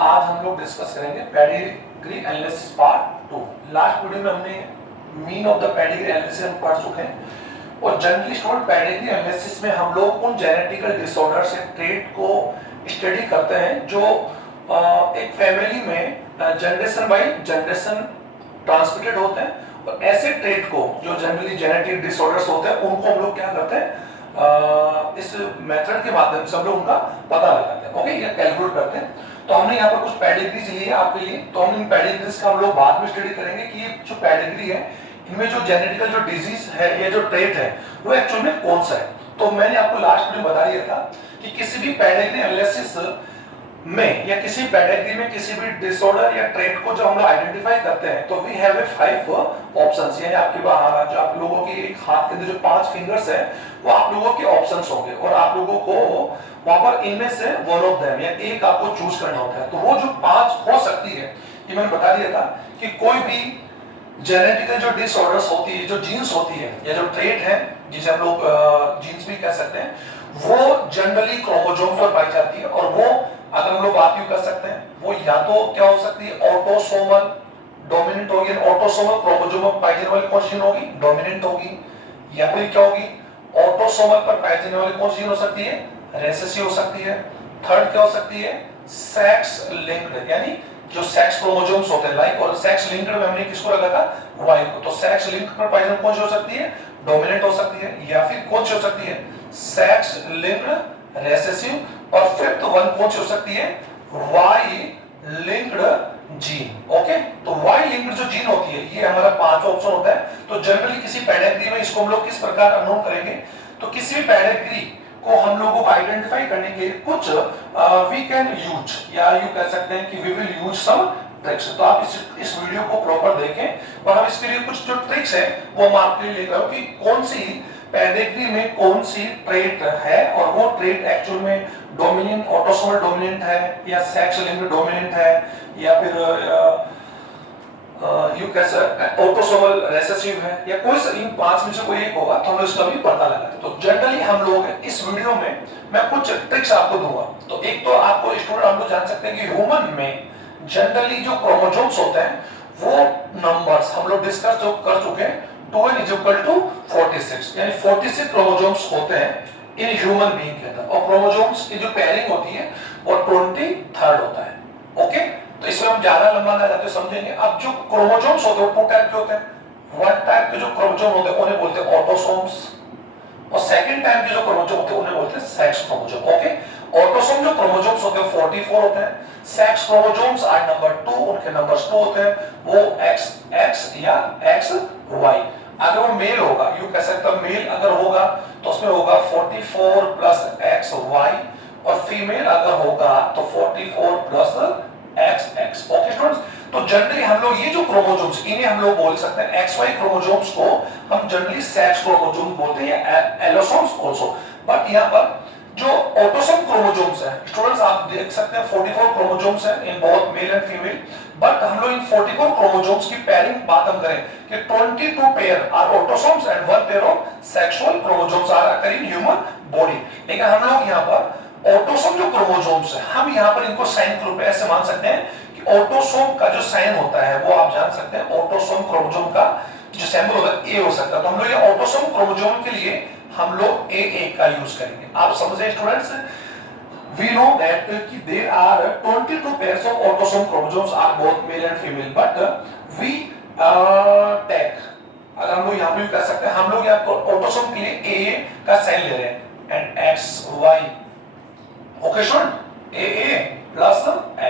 आज हम लोग डिस्कस करेंगे pedigree analysis part 2। Last video में हमने mean of the pedigree analysis हम पढ़ चुके हैं और जनरली स्टूडेंट पेडिग्री एनालिसिस में हम लोग उन जेनेटिकल डिसऑर्डर से ट्रेट को स्टडी करते हैं जो एक फैमिली में जनरेशन बाय जनरेशन ट्रांसमिटेड होते हैं और ऐसे ट्रेट को जो जनरली जेनेटिक डिसऑर्डर्स होते हैं उनको हम लोग क्या करते हैं इस मेथड के माध्यम से हम लोग उनका पता लगाते हैं। ओके, या कैलकुलेट करते हैं। तो हमने यहाँ पर कुछ पेडिग्रीज लिए हैं आपके लिए, तो हम इन पेडिग्रीज का हम लोग बाद में स्टडी करेंगे कि ये जो पेडिग्री है इनमें जो जेनेटिकल जो डिजीज है या जो ट्रेट है वो एक्चुअल में कौन सा है। तो मैंने आपको लास्ट में बता दिया था कि किसी भी पेडिग्री एनालिसिस में या किसी पेडिग्री में किसी भी डिसऑर्डर या ट्रेट को जब हम लोग आइडेंटिफाई करते हैं तो वी हैव ए 5 ऑप्शंस, यानी आपके जो आप लोगों की एक हाथ के अंदर जो 5 फिंगर्स हैं वो आप लोगों के ऑप्शंस होंगे और आप लोगों को वहां पर इनमें से वन ऑफ देम या एक आपको चूज करना होता है। तो वो जो 5 हो सकती है ये मैंने बता दिया था कि कोई भी जेनेटिकल जो डिसऑर्डर्स होती है, जो जीन्स होती है या जो ट्रेट है जिसे हम लोग जीन्स भी कह सकते हैं, वो जनरली क्रोमोसोम पर पाई जाती है और वो अगर हम लोग बात यूं कर सकते हैं वो या तो क्या हो सकती है ऑटोसोमल डोमिनेंट होगी, ऑटोसोमल क्रोमोसोम पर पाई जाने वाली कौन सी जीन होगी डोमिनेंट होगी, या फिर क्या होगी ऑटोसोमल पर पाई जाने वाली कौन सी जीन हो सकती है रेसेसिव हो सकती है। थर्ड क्या हो सकती है सेक्स लिंक्ड, यानी जो सेक्स क्रोमोसोम्स होते हैं लाइक, और सेक्स लिंक्ड में हमने किसको रखा था वाई को, तो सेक्स लिंक्ड पर पाई जाने कौन सी हो सकती है डोमिनेंट हो सकती है, या फिर कौन सी हो सकती है सेक्स लिंक्ड रेसेसिव, और फिफ्थ वन कौन सी हो सकती है वाई लिंक्ड जीन। ओके, तो वाई लिंक्ड जो जीन होती है ये हमारा 5 ऑप्शन होता है। तो जनरली किसी पेडिग्री में इसको हम लोग किस प्रकार अननोन करेंगे, तो किसी भी पेडिग्री को हम लोगों को आइडेंटिफाई करने के लिए कुछ वी कैन यूज, या यू कह सकते हैं कि we will use some tricks. तो आप इस वीडियो को प्रॉपर देखें और हम इसके लिए कुछ जो ट्रिक्स है वो हम आपके लिए लेकर कि कौन सी पेडिग्री में कौन सी ट्रेट है और वो ट्रेट एक्चुअल में डोमिनेंट ऑटोसोमल डोमिनेंट है या सेक्स लिंक्ड डोमिनेंट है या फिर यू कह सकते ऑटोसोमल रेसेसिव है, या कोई इन 5 में से कोई एक होगा तो हम इसका भी पता लगाते हैं। तो जनरली हम लोग इस वीडियो में मैं कुछ ट्रिक्स आपको दूंगा। तो एक तो आपको स्टूडेंट हम लोग जान सकते हैं कि ह्यूमन में जनरली जो क्रोमोसोम्स होते हैं वो नंबर्स हम लोग डिस्कस जो कर चुके हैं 2n = 46, यानी 46 क्रोमोसोम्स होते हैं इन ह्यूमन बीइंग के अंदर, और क्रोमोसोम्स की जो पेयरिंग होती है वो 23rd होता है। ओके, तो इसमें हम ज्यादा लंबा ना जाते समझेंगे। अब जो क्रोमोसोम्स होते हैं 2 टाइप के होते हैं। वन टाइप के जो क्रोमोसोम होते हैं उन्हें बोलते हैं ऑटोसोम्स, और सेकंड टाइप के जो क्रोमोसोम होते हैं उन्हें बोलते हैं सेक्स क्रोमोसोम। ओके, ऑटोसोम जो क्रोमोसोम्स होते हैं 44 होते हैं, सेक्स क्रोमोसोम्स आर नंबर 2, उनके नंबर्स 2 होते हैं, वो XX या XY। अगर वो मेल होगा, यू कह सकते हो मेल अगर होगा तो उसमें होगा 44 + XY, और फीमेल अगर होगा तो 44 + XX। ओके स्टूडेंट्स, तो जनरली हम लोग ये जो क्रोमोसोम्स इन्हें हम लोग बोल सकते हैं XY क्रोमोसोम्स को हम जनरली सेक्स क्रोमोसोम बोलते हैं या एलोसोम्स आल्सो। बट यहाँ पर जो ऑटोसोम क्रोमोसोम्स है स्टूडेंट्स आप देख सकते हैं 44 क्रोमोसोम्स हैं in both male and female, but हम लोग इन 44 क्रोमोसोम्स की पेयरिंग बात हम करें कि 22 pair are autosomes and 1 pair of sexual chromosomes are occur in human body. लेकिन हम लोग यहाँ पर ऑटोसोम जो क्रोमोसोम्स है हम यहाँ पर इनको साइन के रूप में ऐसे मान सकते हैं कि ऑटोसोम का जो साइन होता है वो आप जान सकते हैं ऑटोसोम क्रोमोसोम का जो सिंबल होता है ए हो सकता है। तो हम लोग ये ऑटोसोम क्रोमोसोम के लिए हम लोग AA का यूज करेंगे। आप समझे students, we know that there are 22 pairs of autosome chromosomes are both male and female, but we take, अगर हम लोग यहाँ पे कह सकते हैं हम लोग यहाँ ऑटोसोम के लिए AA का साइन ले रहे हैं and XY। Okay student, AA +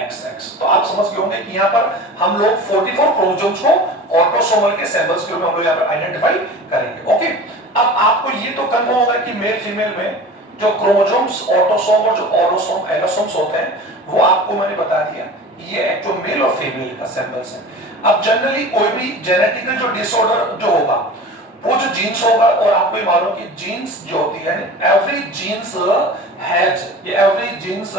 XX। तो आप समझ गए होंगे कि यहाँ पर हम लोग 44 क्रोमोसोम्स को ऑटोसोमल के सिंबल्स के रूप में हम लोग यहाँ पर आइडेंटिफाई करेंगे। ओके, अब आपको ये तो कंफर्म होगा कि मेल फीमेल में जो क्रोमोसोम्स ऑटोसोम और जो ऑलोसोम एलोसोम्स होते हैं वो आपको मैंने बता दिया ये एक्चुअल मेल और फीमेल का सिंबल्स है। अब जनरली कोई भी जेनेटिकल जो डिसऑर्डर जो होगा वो जो जीन्स होगा, और आपको ये मालूम कि जीन्स जो होती है एवरी जीन्स हैज, ये एवरी जीन्स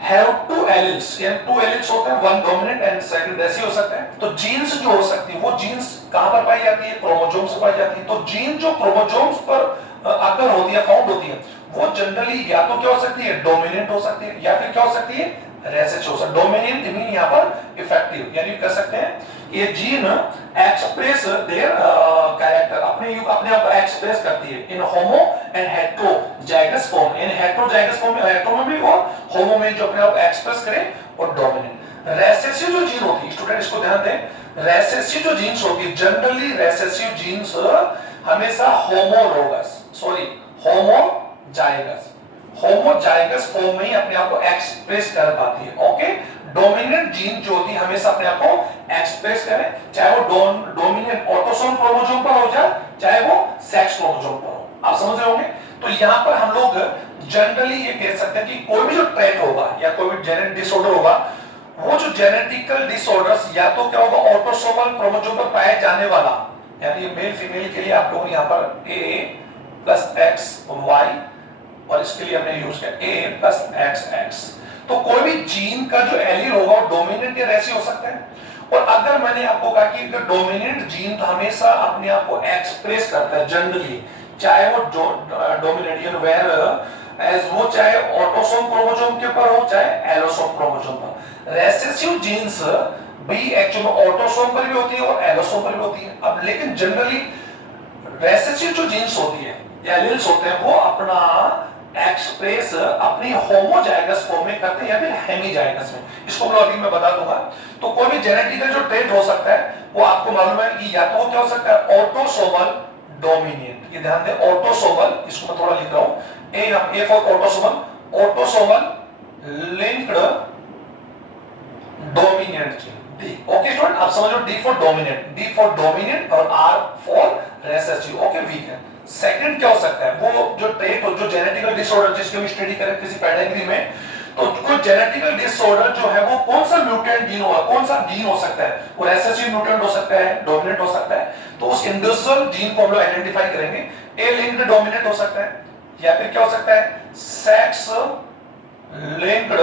have 2 alleles, यानी 2 alleles होते हैं, one dominant and second recessive हो सकता है। तो जीन्स जो हो सकती है वो जीन्स कहां पर पाई जाती है क्रोमोसोम्स पर पाई जाती है। तो जीन जो क्रोमोसोम्स पर अगर होती है फाउंड होती है वो जनरली या तो क्या हो सकती है डोमिनेंट हो सकती है या फिर क्या हो सकती है रेसेसिव से डोमिनेंट मीन यहाँ पर इफेक्टिव, यानी कह सकते हैं कि ये जीन एक्सप्रेस देयर कैरेक्टर, अपने आप को एक्सप्रेस करती है in homo and heterozygous form, in heterozygous form में, हेटेरो में भी और होमो में जो अपने आप एक्सप्रेस करे, और डोमिनेंट। रेसेसिव जो जीन होती है, स्टूडेंट इसको ध्यान दें, रेसेसिव जो जीन्स होती है, जनरली रेसेसिव जीन्स हमेशा होमोजाइगस फॉर्म में ही अपने आप को एक्सप्रेस कर पाती है। ओके, डोमिनेंट जीन जो होती है हमेशा अपने आप को एक्सप्रेस करे, चाहे वो डोमिनेंट ऑटोसोम क्रोमोसोम पर हो जाए, चाहे वो सेक्स क्रोमोसोम पर हो। आप समझ रहे होंगे। तो यहां पर हम लोग जनरली ये कह सकते हैं कि कोई भी जो ट्रेट होगा या कोई भी जेनेटिक डिसऑर्डर होगा, वो जो जेनेटिकल डिसऑर्डर्स या तो क्या होगा, ऑटोसोमल क्रोमोसोम पर पाया जाने वाला, यानी मेल फीमेल के लिए आप लोग यहां पर A प्लस XY, और इसके लिए हमने यूज किया A प्लस XX। तो कोई भी जीन का जो एलील होगा वो डोमिनेंट या रेसेसिव हो सकता है। और अगर मैंने आपको कहा कि डोमिनेंट जीन तो हमेशा अपने आप को एक्सप्रेस करता है जनरली, चाहे वो डोमिनेंट यानी वेयर एज वो चाहे ऑटोसोम क्रोमोसोम के ऊपर हो, चाहे एलोसोम क्रोमोसोम पर। रेसेसिव जीन्स भी एक्चुअली ऑटोसोम पर भी होती है और एलोसोम पर भी होती है। अब लेकिन जनरली रेसेसिव जो जीन्स होती है या एलील्स होते हैं, वो अपना एक्सप्रेस अपनी होमोजाइगस फॉर्म में करते हैं या फिर हेमीजाइगस में। इसको अभी मैं बता दूंगा। तो कोई भी जेनेटिकल जो ट्रेट हो सकता है, वो आपको मालूम है कि या तो वो क्या हो सकता है, ऑटोसोमल डोमिनेंट, ये ध्यान दें, ऑटोसोमल, इसको मैं थोड़ा लिख रहा हूं, A for autosomal linked dominant gene, D. Okay student, आप समझो, डी फॉर डोमिनेंट और R for recessive. Okay, weak है। सेकंड क्या हो सकता है, वो जो ट्रेट हो, जो जेनेटिकल डिसऑर्डर जिसकी हम स्टडी करें किसी पेडिग्री में, तो कोई जेनेटिकल डिसऑर्डर जो है वो कौन सा म्यूटेंट जीन होगा, कौन सा जीन हो सकता है, वो रेसेसिव म्यूटेंट हो सकता है, डोमिनेंट हो सकता है। तो उस इंडिविजुअल जीन को हम लोग आइडेंटिफाई करेंगे। ए लिंक्ड डोमिनेंट हो सकता है, या फिर क्या हो सकता है, सेक्स लिंक्ड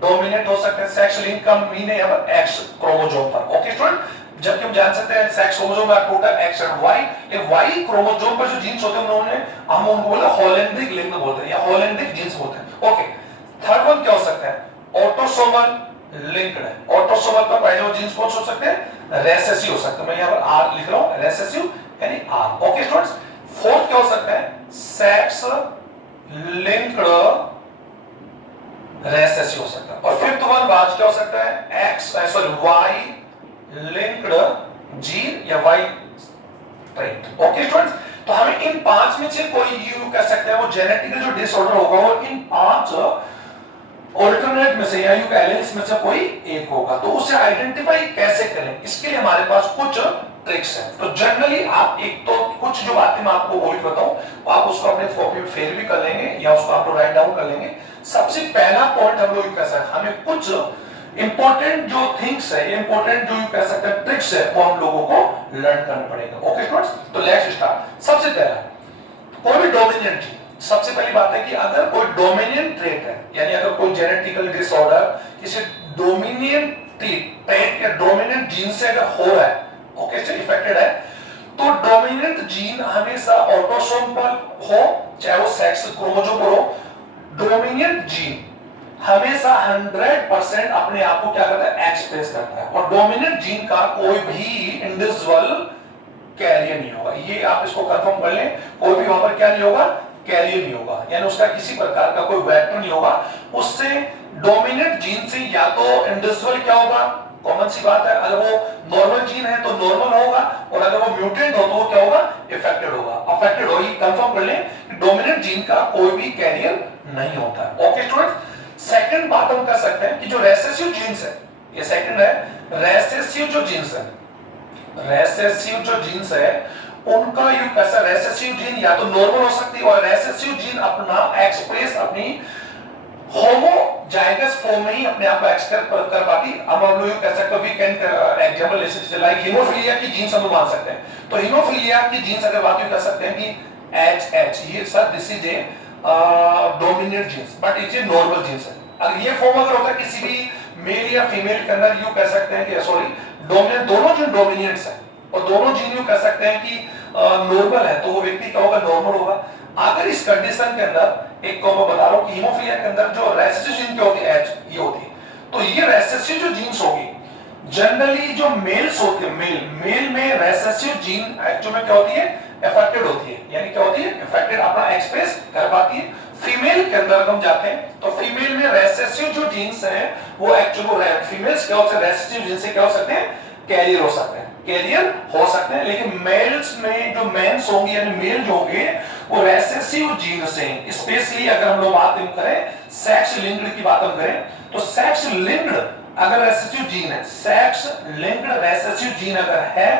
डोमिनेंट हो सकता है। सेक्स लिंक का मीन है यहाँ पर एक्स क्रोमोसोम पर। ओके स्टूडेंट, जबकि हम जान सकते हैं सेक्स क्रोमोसोम का टोटल एक्स एंड वाई, ये वाई क्रोमोसोम पर जो जीन्स होते हैं उन्होंने हम उनको बोला हॉलैंड्रिक लिंक बोलते हैं या हॉलैंड्रिक जीन्स बोलते हैं। ओके, थर्ड वन क्या हो सकता है, ऑटोसोमल लिंक्ड है। ऑटोसोमल पर पाए हुए जीन्स कौन हो सकते हैं, रेसेसिव हो सकते हैं। मैं यहाँ पर आर लिख रहा हूं, रेसेसिव यानी आर। ओके स्टूडेंट्स, फोर्थ क्या हो सकता है, सेक्स लिंक्ड रेसेसिव हो सकता है। और फिफ्थ वन बात क्या हो सकता है, वाई लिंक्ड जीन या वाई ट्रेट। ओके स्टूडेंट्स, तो हमें इन पांच में से कोई यू कह सकते हैं वो जेनेटिकल जो डिसऑर्डर होगा वो इन पांच ऑल्टरनेट में से या यू एलिल्स में से कोई एक होगा। तो उसे आइडेंटिफाई कैसे करें, इसके लिए हमारे पास कुछ ट्रिक्स हैं। तो जनरली आप एक तो कुछ जो बातें मैं आपको वही बताऊं, आप उसको अपने कॉपी में फेल भी कर लेंगे या उसको आप राइट डाउन कर लेंगे। सबसे पहला पॉइंट हम लोग कह सकते हैं, हमें कुछ इंपॉर्टेंट जो थिंग्स है, इंपॉर्टेंट जो कह सकते हैं ट्रिक्स है, वो हम लोगों को लर्न करना पड़ेगा। ओके स्टूडेंट्स, तो लेट्स स्टार्ट। सबसे पहला, कोई भी डोमिनेंट जीन, सबसे पहली बात है कि अगर कोई डोमिनेंट ट्रेट है, यानी अगर कोई जेनेटिकल डिसऑर्डर किसी डोमिनेंट ट्रेट या डोमिनेंट जीन से अगर हो रहा है, ओके से इफेक्टेड है, तो डोमिनेंट जीन हमेशा ऑटोसोम पर हो, चाहे वो सेक्स क्रोमोसोम पर हो, डोमिनेंट जीन हमेशा 100% अपने आप को क्या करता है, एक्सप्रेस करता है। और डोमिनेंट जीन का कोई भी इंडिविजुअल कैरियर नहीं होगा। ये आप इसको कंफर्म कर लें, कोई भी वहां पर क्या नहीं होगा, कैरियर नहीं होगा, यानी उसका किसी प्रकार का कोई वेक्टर नहीं होगा। उससे डोमिनेंट जीन से या तो इंडिविजुअल क्या होगा, कॉमन सी बात है, अगर वो नॉर्मल जीन है तो नॉर्मल होगा, और अगर वो म्यूटेंट हो तो वो क्या होगा, इफेक्टेड होगा, अफेक्टेड होगी। कंफर्म कर लें, डोमिनेंट जीन का कोई भी कैरियर नहीं होता है। ओके स्टूडेंट्स, सेकंड बात हम कर सकते हैं कि जो रेसेसिव जीन्स है, ये सेकंड है, रेसेसिव जो जीन्स है, रेसेसिव जो जीन्स है उनका यू कैसा, रेसेसिव जीन या तो नॉर्मल हो सकती है, और रेसेसिव जीन अपना एक्सप्रेस अपनी होमोजाइगस फॉर्म में ही अपने आप को एक्सप्रेस कर पाती। अब हम लोग कह सकते हैं, वी कैन एग्जांपल ले सकते हैं, लाइक हीमोफिलिया की जीन्स हम मान सकते हैं। तो हीमोफिलिया की जीन्स अगर बात कर सकते हैं कि एच ये sir this is a dominant genes, but it is normal genes है। अगर ये फॉर्म अगर होता है किसी भी मेल या फीमेल के अंदर, यू कह सकते हैं कि सॉरी डोमिनेंट, दोनों जीन डोमिनेंट्स है और दोनों जीन यू कह सकते हैं कि नॉर्मल है, तो वो व्यक्ति क्या होगा, नॉर्मल होगा। अगर इस कंडीशन के अंदर एक को मैं बता रहा हूं कि हीमोफिलिया के अंदर जो रेसेसिव जीन की होती है एच, ये होती है, तो ये रेसेसिव जो जीन्स होगी, जनरली जो मेल्स होते हैं, मेल में रेसेसिव जीन एक्चुअली में क्या होती है, अफेक्टेड होती है, यानी क्या होती है, अफेक्टेड, अपना एक्सप्रेस कर पाती है। फीमेल के अंदर हम जाते हैं तो फीमेल में रेसेसिव जो जीन्स हैं वो एक्चुअली फीमेल्स क्या होते हैं, रेसेसिव जीन से क्या हो सकते हैं, कैरियर हो सकते हैं, कैरियर हो सकते हैं। लेकिन मेल्स में जो मेंस होंगे यानी मेल जो होंगे वो रेसेसिव जीन से, स्पेशली अगर हम लोग बात करें सेक्स लिंक्ड की बात हम करें तो सेक्स लिंक्ड अगर रेसेसिव जीन है, सेक्स लिंक्ड रेसेसिव जीन अगर है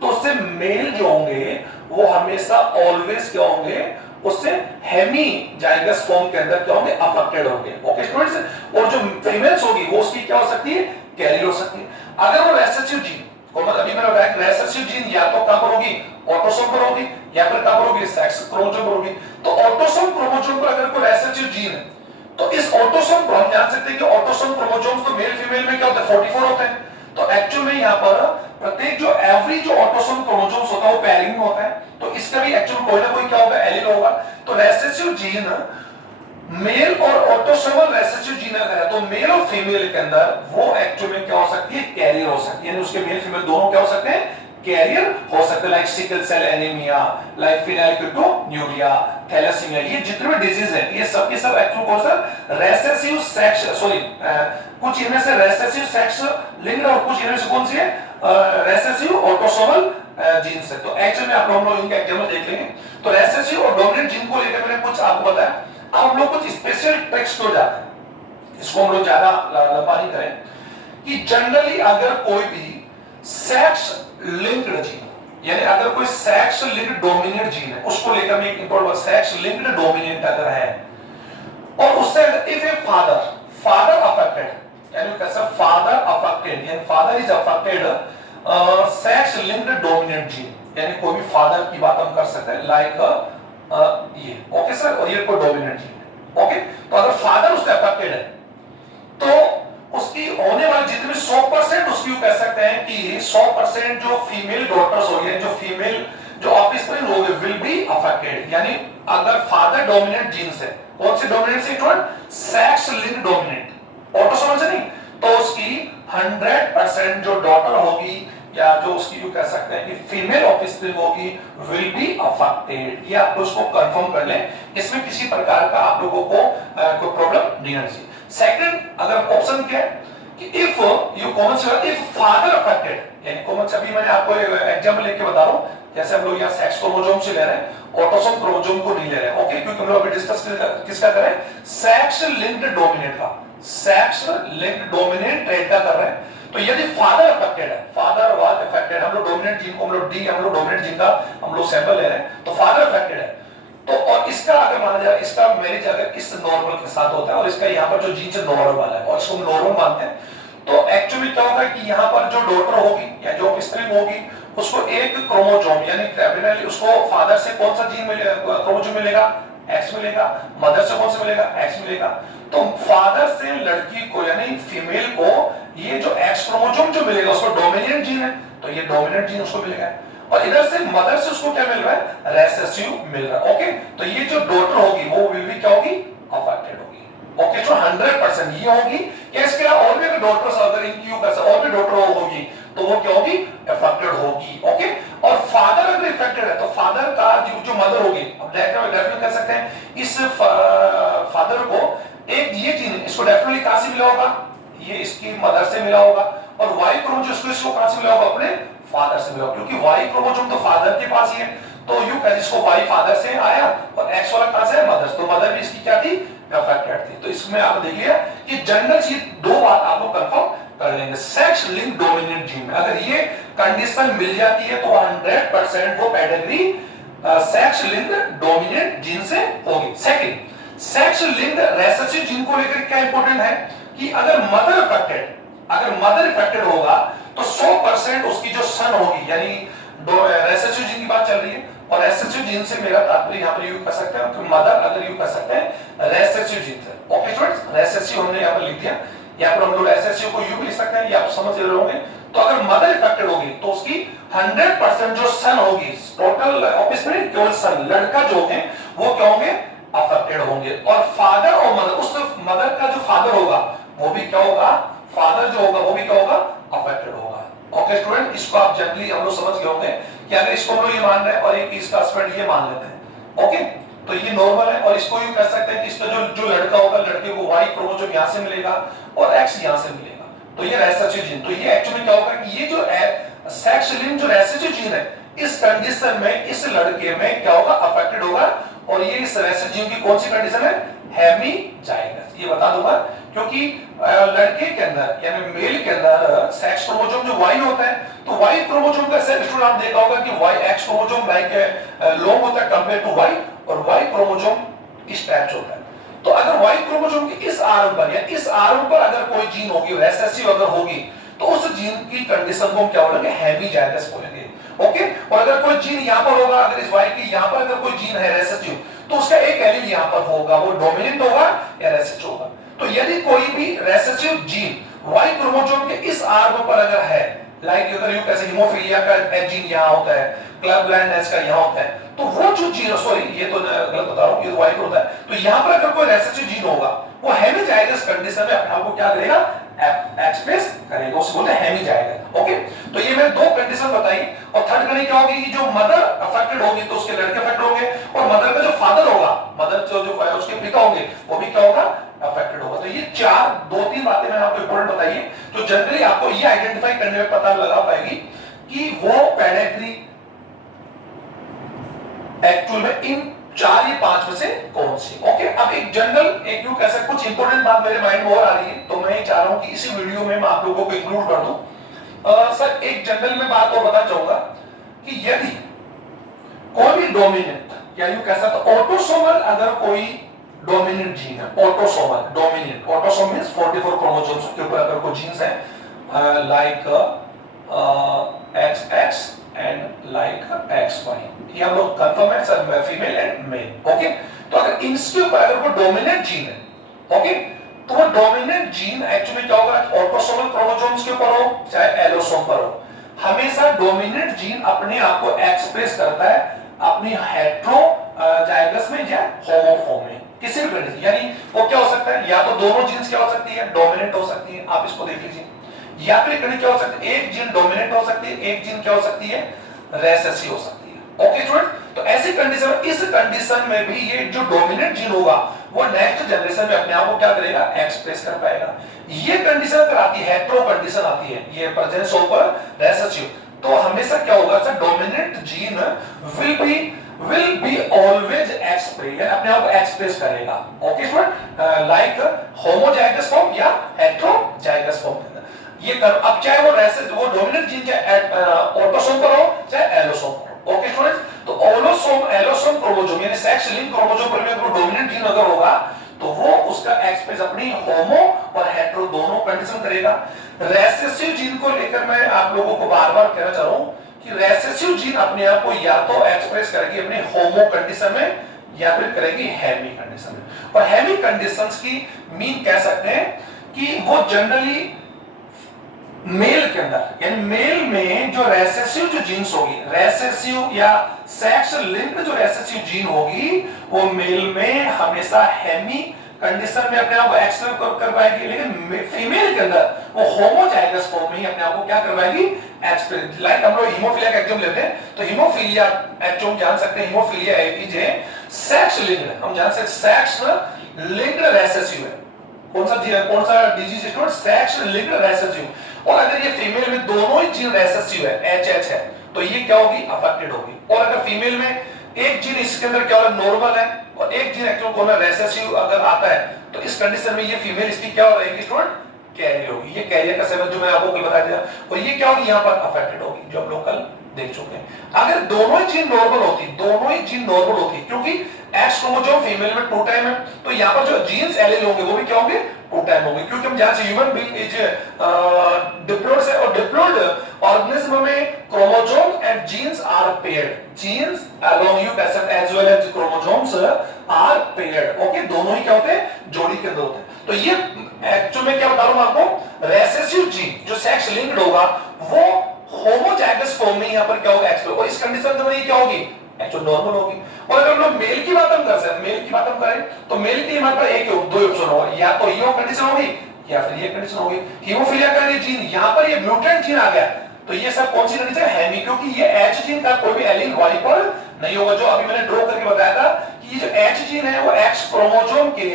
तो उससे मेल जो होंगे वो हमेशा ऑलवेज क्या होंगे, उससे हेमी जाइगस फॉर्म के अंदर क्या होंगे, अफेक्टेड होंगे। ओके स्टूडेंट्स, और जो फीमेल्स होगी वो उसकी क्या हो सकती है, कैरियर हो सकती है। अगर वो रेसेसिव जीन को, मतलब अभी मैंने बताया रेसेसिव जीन या तो कहां पर होगी, ऑटोसोम पर होगी, या फिर कहां पर होगी, सेक्स क्रोमोसोम पर होगी। तो ऑटोसोम क्रोमोसोम पर अगर कोई रेसेसिव जीन है तो इस ऑटोसोम को हम जान सकते हैं कि ऑटोसोम क्रोमोसोम्स तो मेल फीमेल में क्या होता है, 44 होते हैं। तो एक्चुअल में यहाँ पर प्रत्येक जो एवरेज जो ऑटोसोम क्रोमोसोम्स होता है वो पेयरिंग में होता है, तो इसका भी एक्चुअल कोई ना कोई क्या होगा, एलील होगा। तो रेसेसिव जीन मेल और ऑटोसोमल रेसेसिव जीन अगर है तो मेल और फीमेल के अंदर वो एक्चुअल में क्या हो सकती है, कैरियर हो सकती है, यानी उसके मेल फीमेल दोनों क्या हो सकते हैं, कैरियर हो सकते हैं। Like sickle cell anaemia, like phenylketonuria, thalassaemia, ये जितने भी डिजीज है ये सब के सब एक्चुअल कौन सा, रेसेसिव सेक्स, सॉरी कुछ इनमें से रेसेसिव सेक्स लिंक्ड और कुछ इनमें से कौन सी है, रेसेसिव ऑटोसोमल जीन से। तो एक्चुअली में आप लोग इनका एग्जांपल देख लेंगे। तो रेसेसिव और डोमिनेंट जीन को लेकर मैंने कुछ आपको बताया। अब हम लोग कुछ स्पेशल टेक्स्ट हो जाते हैं, इसको हम लोग ज्यादा लंबा नहीं करें, कि जनरली अगर कोई भी सेक्स लिंक्ड जीन, यानी अगर कोई सेक्स लिंक्ड डोमिनेंट जीन है उसको लेकर मैं एक इंपॉर्टेंट, सेक्स लिंक्ड डोमिनेंट अगर है और उससे इफ ए फादर अफेक्टेड, यानी कैसा फादर अफेक्टेड, यानी father is affected sex linked dominant gene, यानी कोई भी फादर की बात हम कर सकते हैं, लाइक ये ओके सर, और ये कोई डोमिनेंट जीन है। ओके, तो अगर फादर उससे अफेक्टेड है तो उसकी होने वाली जितने भी 100% उसकी कह सकते हैं कि 100% जो फीमेल डॉटर्स होगी, जो फीमेल जो ऑफस्प्रिंग होंगे विल बी अफेक्टेड। यानी अगर फादर डोमिनेंट जीन से, कौन से डोमिनेंट से student, sex linked dominant, autosomal से नहीं, तो उसकी 100% जो डॉटर होगी या जो उसकी जो कह सकते हैं कि फीमेल ऑफस्प्रिंग होगी विल बी अफेक्टेड। ये आप उसको कंफर्म कर लें, इसमें किसी प्रकार का आप लोगों को कोई प्रॉब्लम नहीं आनी चाहिए। सेकंड अगर ऑप्शन क्या है कि इफ यू कॉमन से इफ फादर अफेक्टेड, यानी कॉमन से अभी मैंने आपको एग्जांपल लेके बता रहा हूं, जैसे हम लोग यहाँ सेक्स क्रोमोसोम से ले रहे हैं, ऑटोसोम क्रोमोसोम को नहीं ले रहे हैं। ओके, क्योंकि हम लोग अभी डिस्कस किसका कर रहे हैं, सेक्स लिंक्ड डोमिनेंट का, सेक्स लिंक्ड डोमिनेंट ट्रेट का कर रहे हैं। तो यदि फादर अफेक्टेड है, फादर वाज अफेक्टेड, हम लोग डोमिनेंट जीन को हम लोग डी, हम लोग डोमिनेंट जीन का हम लोग सैंपल ले रहे हैं, तो फादर अफेक्टेड है तो, और इसका अगर माना जाए इसका मैरिज अगर इस नॉर्मल के साथ होता है और इसका यहाँ पर जो जीन से नॉर्मल वाला है और इसको नॉर्मल मानते हैं, तो एक्चुअली क्या होगा कि यहाँ पर जो डॉटर होगी या जो स्प्रिंग होगी उसको एक क्रोमोसोम यानी उसको फादर से कौन सा जीन मिलेगा, क्रोमोसोम मिलेगा, एक्स मिलेगा, मदर से कौन सा मिलेगा, एक्स मिलेगा। तो फादर से लड़की को यानी फीमेल को ये जो एक्स क्रोमोसोम जो मिलेगा उसको डोमिनेंट जीन है, तो ये डोमिनेंट जीन उसको मिलेगा, और इधर से मदर से उसको क्या मिल रहा है, रेसेसिव मिल रहा है। ओके, तो ये जो डॉटर होगी वो विल बी क्या होगी, अफेक्टेड होगी। ओके, तो 100% ये होगी कि इसके और भी डॉटर्स अगर इनकी और भी डॉटर होगी तो वो क्या होगी, अफेक्टेड होगी। ओके, और फादर अगर अफेक्टेड है तो फादर का जो मदर होगी, अब डेफिनेटली कर सकते हैं इस फादर को एक ये जीन इसको डेफिनेटली कहां से मिला होगा, ये इसकी मदर से मिला होगा, और वाई क्रोमोसोम इसको कहां से मिला होगा, अपने फादर से मिला होगा, क्योंकि वाई क्रोमोसोम तो फादर के पास ही है, तो यू कह इसको वाई फादर से आया और एक्स वाला कहां से है, मदर से, तो मदर भी इसकी क्या थी, अफेक्टेड थी। तो इसमें आप देख लिया कि जनरल चीज दो बात आप लोग कंफर्म कर लेंगे, सेक्स लिंक्ड डोमिनेंट जीन में अगर ये कंडीशन मिल जाती है तो 100% वो pedigree sex linked dominant gene से होगी। Second, sex linked recessive gene को लेकर क्या इंपॉर्टेंट है कि अगर मदर अफेक्टेड होगा तो 100% उसकी जो सन होगी, यानी रेसेसिव जीन की बात चल रही है, और रेसेसिव जीन से मेरा तात्पर्य यहाँ पर यूज कर सकते हैं तो मदर अगर यूज कर सकते हैं रेसेसिव जीन से। ओके स्टूडेंट्स, रेसेसिव हमने यहाँ पर लिख दिया, यहाँ पर हम लोग रेसेसिव को यू भी लिख सकते हैं, ये आप समझ रहे होंगे। तो अगर मदर अफेक्टेड होगी तो उसकी 100% जो सन होगी, टोटल ऑफस्प्रिंग केवल सन लड़का जो है वो क्या होंगे, अफेक्टेड होंगे, और फादर और मदर, उस मदर का जो फादर होगा वो भी क्या होगा, फादर जो होगा वो भी क्या होगा, अफेक्टेड होगा। ओके स्टूडेंट, इसको आप जनरली हम लोग समझ गए होंगे कि अगर इसको हम लोग ये मान रहे हैं और एक इसका हस्बैंड ये मान लेते हैं, ओके, तो ये नॉर्मल है। और इसको यूं कह सकते हैं कि इसका जो लड़का होगा, लड़के को वाई क्रोमोसोम यहां से मिलेगा और एक्स यहां से मिलेगा, तो ये रेसेसिव जीन। तो ये एक्चुअली क्या होगा कि ये जो सेक्स लिंक्ड जो रेसेसिव जीन है, इस कंडीशन में इस लड़के में क्या होगा, अफेक्टेड होगा। और ये इस रेसेसिव जीन की कौन सी कंडीशन है, हेमीजाइगस। ये बता दूंगा क्योंकि लड़के के अंदर यानी मेल के अंदर सेक्स क्रोमोसोम जो वाई होता है, तो वाई क्रोमोसोम का सेक्स स्टूडेंट आप देखा होगा कि Y X chromosome like long होता है कंपेयर टू वाई, और वाई क्रोमोसोम इस टाइप से होता है। तो अगर वाई क्रोमोसोम के इस आर्म पर या इस आर्म पर अगर कोई जीन होगी, रेसेसिव अगर होगी, तो उस जीन की कंडीशन को हम क्या बोलेंगे, हेमीजाइगस बोलेंगे। ओके, और अगर कोई जीन यहां पर होगा, अगर इस वाई की यहां पर अगर कोई जीन है रेसेसिव, तो उसका एक एलील यहां पर होगा, वो डोमिनेंट होगा या रेसेसिव होगा। तो यदि कोई भी रेसेसिव जीन वाई क्रोमोसोम के इस आर्म पर अगर है, लाइक अगर यूं कैसे हीमोफीलिया का जीन यहां होता है, क्लब ब्लाइंडनेस का यहां होता है, तो वो जो जीन, सॉरी ये तो गलत बता रहा हूं, ये वाई पर होता है, तो यहां पर अगर कोई रेसेसिव जीन होगा, वो हेमीजाइगस कंडीशन में अपने आप को क्या करेगा, एक्सप्रेस करेगा, उसको बोलते हैं हेमीजाइगस। ओके, तो ये मैंने दो कंडीशन बताई। और थर्ड कंडीशन क्या होगी कि जो मदर अफेक्टेड होगी तो उसके लड़के अफेक्ट होंगे, और मदर का जो फादर होगा, मदर जो उसके पिता होंगे, वो भी क्या होगा, अफेक्टेड होगा। तो ये चार दो तीन बातें मैंने आपको इंपॉर्टेंट बताई है, जो जनरली आपको ये आइडेंटिफाई करने में पता लगा पाएगी कि वो पेडिग्री एक्चुअल में इन चार या पांच में से कौन सी। ओके, अब एक जनरल एक यू कैसे कुछ इंपॉर्टेंट बात मेरे माइंड में और आ रही है, तो मैं चाह रहा हूं कि इसी वीडियो में मैं आप लोगों को इंक्लूड कर दूं। सर एक जनरल में बात और बताना चाहूंगा कि यदि कोई भी डोमिनेंट या यू कह सकते ऑटोसोमल अगर कोई डोमिनेंट जीन है, autosomal dominant, autosome means 44 chromosomes के ऊपर अगर कोई जीन्स है like XX and like XY, ये हम लोग कंफर्म है sir, female and male. Okay, तो अगर इसके ऊपर अगर कोई डोमिनेंट जीन है, ओके, तो वो डोमिनेंट जीन एक्चुअली क्या होगा, ऑटोसोमल क्रोमोसोम्स के ऊपर हो चाहे एलोसोम पर हो, हमेशा डोमिनेंट जीन अपने आप को एक्सप्रेस करता है अपनी हेटेरोजाइगस में या होमोफॉर्म में, किसी भी कंडीशन। यानी वो क्या हो सकता है, या तो दोनों जीन्स क्या हो सकती है, डोमिनेंट हो सकती है, आप इसको देख लीजिए, या फिर कंडीशन क्या हो सकती है, एक जीन डोमिनेंट हो सकती है, एक जीन क्या हो सकती है, रेसेसिव हो सकती है। ओके स्टूडेंट, तो ऐसी कंडीशन में, इस कंडीशन में भी ये जो डोमिनेंट जीन होगा वो नेक्स्ट जनरेशन में अपने आप को क्या करेगा, एक्सप्रेस कर पाएगा। ये कंडीशन अगर आती है, हेटेरो कंडीशन आती है, ये प्रेजेंस ओवर रेसेसिव, तो हमेशा क्या होगा sir, dominant gene will be always express, अपने आप को एक्सप्रेस करेगा। Okay student, like homozygous form या हेटेरोजाइगस फॉर्म। ये कर, अब चाहे वो रेसेसिव, वो डोमिनेंट जीन चाहे ऑटोसोम पर हो चाहे एलोसोम पर हो। ओके स्टूडेंट्स, तो एलोसोम क्रोमोसोम यानी सेक्स लिंक्ड क्रोमोसोम पर भी अगर डोमिनेंट जीन अगर होगा, तो वो उसका एक्सप्रेस अपनी होमो और हेटेरो दोनों कंडीशन करेगा। रेसेसिव जीन को लेकर मैं आप लोगों को बार-बार कहना चाह रहा हूं कि रेसेसिव जीन अपने आप को या तो एक्सप्रेस करेगी अपनी होमो कंडीशन में या फिर करेगी हेमी कंडीशन में। और हेमी कंडीशंस की मीन कह सकते हैं कि वो जनरली मेल के अंदर, यानी मेल में जो रेसेसिव जो जीन्स होगी, रेसेसिव या सेक्स लिंक्ड जो रेसेसिव जीन होगी, वो मेल में हमेशा हेमी कंडीशन में अपने आप को एक्सप्रेस कर पाएगी, लेकिन फीमेल के अंदर वो होमोजाइगस फॉर्म में ही अपने आप को क्या करवाएगी, एक्सप्रेस। लाइक हम लोग हीमोफीलिया का एग्जांपल लेते हैं, तो हीमोफीलिया एक्चुअली जान सकते हैं, haemophilia is a sex linked, हम जान सकते हैं सेक्स लिंक्ड रेसेसिव है। कौन सा disease student, sex linked recessive. और अगर ये फीमेल में दोनों ही जीन रेसेसिव है, एचएच है, तो ये क्या होगी, अफेक्टेड होगी। और अगर फीमेल में एक जीन इसके अंदर क्या होगा, नॉर्मल है, और एक जीन एक्चुअली कौन है, रेसेसिव अगर आता है, तो इस कंडीशन में ये फीमेल इसकी क्या हो रहेगी स्टूडेंट, कैरियर होगी। ये कैरियर का सेवन जो मैं आपको कल बता दिया, और ये क्या होगी, यहाँ पर अफेक्टेड होगी, जो हम लोग कल देख चुके हैं। अगर दोनों ही जीन नॉर्मल होती, क्योंकि एक्स क्रोमोसोम फीमेल में 2 टाइम है, तो यहाँ पर जो जीन्स एलील होंगे वो भी क्या होंगे, 2 टाइम होंगे, क्योंकि हम जहां से ह्यूमन बीइंग इज डिप्लॉयड से, और डिप्लॉयड ऑर्गेनिज्म में chromosome and genes are paired, genes along you cassette as well as chromosomes are paired. Okay, दोनों ही क्या होते हैं, जोड़ी के अंदर होते हैं। तो ये एक्चुअली में क्या बता रहा हूं आपको, रेसेसिव जीन जो सेक्स लिंक्ड होगा वो होमोजाइगस फॉर्म में यहां पर क्या होगा, एक्सप्रेस, और इस कंडीशन में ये क्या होगी, एक्चुअली नॉर्मल होगी। और अगर हम लोग मेल की बात हम कर सकते हैं, मेल की बात हम करें तो मेल की हमारे पास एक दो ऑप्शन होगा, या तो ये कंडीशन होगी या फिर ये कंडीशन होगी। हीमोफीलिया का ये जीन यहां पर ये म्यूटेंट जीन आ गया तो ये सब कौन सी कंडीशन है, हेमी, क्योंकि ये एच जीन का कोई भी एलील वाई पर नहीं होगा। जो अभी मैंने ड्रॉ करके बताया था कि ये जो एच जीन है वो एक्स क्रोमोसोम के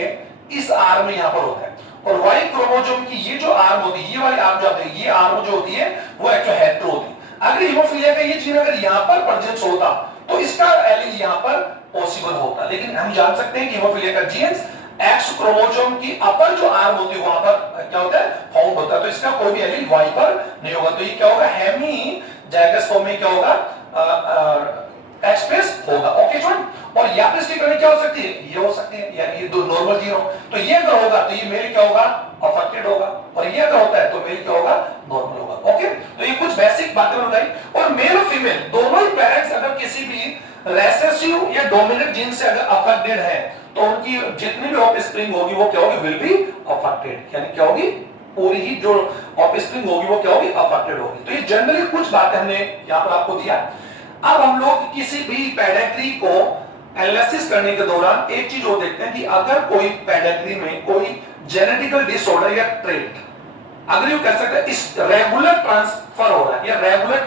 इस आर्म में यहां पर होता है और वाई क्रोमोसोम की ये जो आर्म होती है, ये वाली आर्म जो होती है, ये आर्म जो होती है वो एक्चुअल हेटेरो होती है। अगर हीमोफीलिया का ये जीन अगर यहां पर प्रेजेंस होता तो इसका एलील यहां पर पॉसिबल होता, लेकिन हम जान सकते हैं कि हीमोफीलिया का जीन एक्स क्रोमोसोम की अपर जो आर्म होती है वहां पर क्या होता है, फाउंड होता है, तो इसका कोई भी एलील वाई पर नहीं होगा। तो ये क्या होगा, हेमी जाइगस फॉर्म में क्या होगा, एक्सप्रेस होगा। ओके स्टूडेंट, और या फिर इसकी कंडीशन क्या हो सकती है, ये हो सकती है, यानी ये दो नॉर्मल जीरो, तो ये अगर होगा तो ये मेल क्या होगा, अफेक्टेड होगा, और ये अगर होता है तो मेल क्या होगा, नॉर्मल होगा। ओके, तो ये कुछ बेसिक बातें बताई। और मेल और फीमेल दोनों ही पेरेंट्स अगर किसी भी रेसेसिव या डोमिनेंट जीन से अगर अफेक्टेड है तो उनकी जितनी भी ऑफस्प्रिंग होगी वो क्या होगी, विल बी अफेक्टेड, यानी क्या होगी, पूरी ही जो ऑफस्प्रिंग होगी वो क्या होगी, अफेक्टेड होगी। तो ये जनरली कुछ बातें हमने यहां पर आपको दिया। अब हम लोग किसी भी पेडिग्री को एनालिसिस करने के दौरान एक चीज और देखते हैं कि अगर कोई पेडिग्री में कोई जेनेटिकल डिसऑर्डर या ट्रेट अगर यू कह सकते हैं इस रेगुलर ट्रांसफर हो रहा है या रेगुलर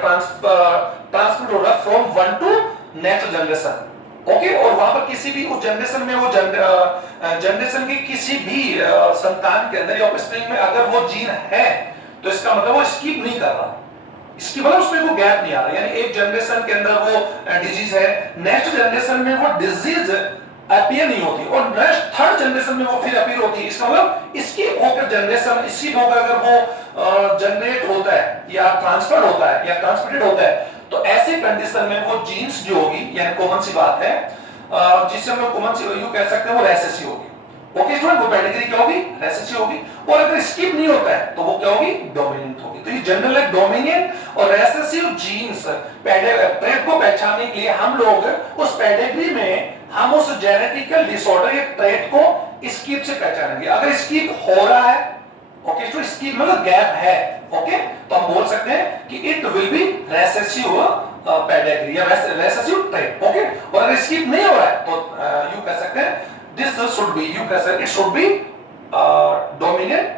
ट्रांसमिट हो रहा है from one two next generation, okay, और वहां पर किसी भी उस जनरेशन में वो जनरेशन की किसी भी संतान के अंदर या ऑफस्प्रिंग में अगर वो जीन है तो इसका मतलब वो स्किप नहीं कर रहा, इसकी मतलब उसमें वो गैप नहीं आ रहा, यानी एक जनरेशन के अंदर वो डिजीज है, नेक्स्ट जनरेशन में वो डिजीज अपीयर नहीं होती और नेक्स्ट थर्ड जनरेशन में वो फिर अपीयर होती है। इसका मतलब इसकी होकर जनरेशन इसी होकर अगर वो जनरेट होता है या ट्रांसफर होता है या ट्रांसमिटेड होता है तो ऐसे कंडीशन में वो जीन्स जो होगी, यानी कॉमन सी बात है जिससे हम लोग कॉमन सी यू कह सकते हैं वो रेसेसिव होगी। ओके स्टूडेंट, वो पेडिग्री क्या होगी, रेसेसिव होगी, और अगर स्किप नहीं होता है तो वो क्या होगी, डोमिनेंट होगी। तो ये जनरल है, डोमिनेंट और रेसेसिव जीन्स ट्रेट को पहचानने के लिए हम लोग उस पेडिग्री में हम उस जेनेटिकल डिसऑर्डर या ट्रेट को स्किप से पहचानेंगे। अगर स्किप हो रहा है, ओके, तो स्किप मतलब गैप है, ओके, तो हम बोल सकते हैं कि it will be recessive pedigree या रेसेसिव ट्रेट, ओके। और अगर स्किप नहीं हो रहा है तो यू कह सकते हैं this should be, you can say it should be dominant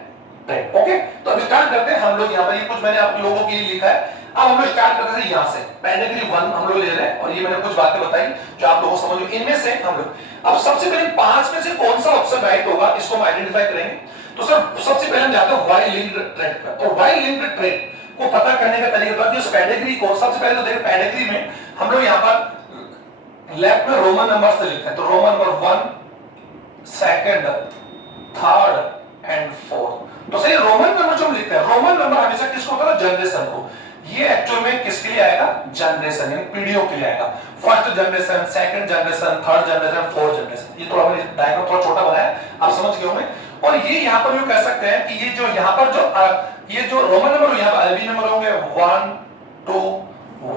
trait, okay। तो अभी स्टार्ट करते हैं हम लोग। यहाँ पर ये कुछ मैंने आप लोगों के लिए लिखा है। अब हम लोग स्टार्ट करते हैं यहाँ से, पेडिग्री 1 हम लोग ले रहे हैं और ये मैंने कुछ बातें बताई जो आप लोगों को समझ, इनमें से हम लोग अब सबसे पहले 5 में से कौन सा ऑप्शन राइट होगा इसको हम आइडेंटिफाई करेंगे। तो सर सबसे पहले हम जाते हैं वाई लिंक्ड ट्रेट पर, और वाई लिंक्ड ट्रेट को पता करने का तरीका था कि उस पेडिग्री को सबसे पहले तो देखिए पेडिग्री में हम लोग यहाँ पर लेफ्ट में रोमन नंबर से लिखते हैं, तो Roman number 1 second third and fourth. तो सही रोमन नंबर जो हम लिखते हैं, रोमन नंबर हमेशा किसको होता है, जनरेशन को। ये एक्चुअल में किसके लिए आएगा, जनरेशन यानी पीढ़ियों के लिए आएगा। First generation, second generation, third generation, fourth generation. ये थोड़ा मैंने डायग्राम थोड़ा छोटा बनाया, आप समझ गए होंगे। और ये यहाँ पर भी कह सकते हैं कि ये जो यहाँ पर जो ये जो रोमन नंबर यहाँ पर अरबी नंबर होंगे 1 2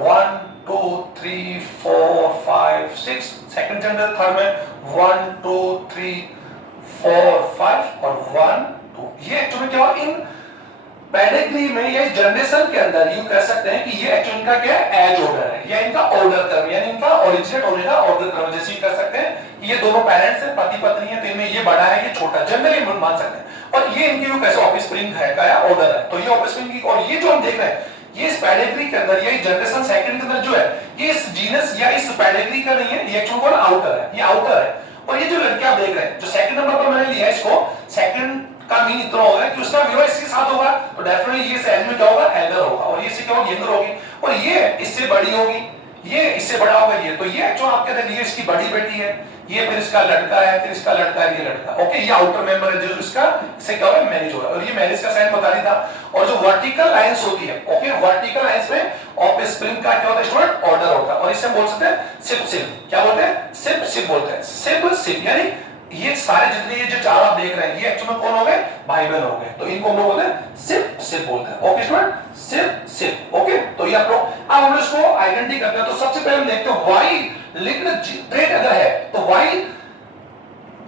1 2 3 4 5 6, सेकंड जनरेशन थर्ड में 1 2 3 4 5 और 1 2। ये एक्चुअली क्या इन पेडिग्री में ये जनरेशन के अंदर यू कह सकते हैं कि ये एक्चुअली इनका क्या है, एज ऑर्डर है या इनका ऑर्डर क्रम, यानी इनका ओरिजिनेट होने का ऑर्डर क्रम। जैसे कह सकते हैं कि ये दोनों पेरेंट्स हैं, पति पत्नी है, तो इनमें ये बड़ा है ये छोटा, जनरली मान सकते हैं। और ये इनकी यू कैसे ऑफस्प्रिंग है का ऑर्डर है, तो ये ऑफस्प्रिंग की, और ये जो हम देख रहे हैं ये इस पेडिग्री के अंदर, ये जनरेशन सेकंड के अंदर जो है ये इस जीनस या इस पेडिग्री का नहीं है, ये एक्चुअली कौन आउटर है, ये आउटर है। और ये जो लड़के आप देख रहे हैं जो सेकंड नंबर पर मैंने लिया इसको, सेकंड का मीन इतना होगा कि उसका विवाह इसके साथ होगा तो डेफिनेटली ये एज में क्या होगा, एल्डर होगा, और ये इससे क्या होगी, यंगर होगी, और ये इससे बड़ी होगी, ये इससे बड़ा होगा ये। तो ये एक्चुअली आप कहते हैं ये इसकी बड़ी बेटी है, ये फिर इसका लड़का है, फिर इसका लड़का है, ये लड़का, ओके। ये आउटर मेंबर है जो इसका इससे क्या होगा, मैरिज होगा, और ये मैरिज का साइन बता रही था। और जो वर्टिकल लाइंस होती है, ओके, वर्टिकल लाइंस में ऑफस्प्रिंग का क्या होता है स्टूडेंट, ऑर्डर होता है, और इसे बोल सकते हैं सिप सिप, क्या बोलते हैं, सिप सिप बोलते हैं, सिप सिप, यानी ये सारे जितने ये जो चार आप देख रहे हैं ये एक्चुअली कौन हो गए, भाई बहन हो गए, तो इनको हम लोग बोलते हैं सिप सिप बोलते हैं, okay student, sib sib, okay. तो ये आप लोग अब हम इसको आइडेंटिटी करते हैं। तो सबसे पहले हम देखते हैं वाई लिंक्ड ट्रेट अगर है तो वाई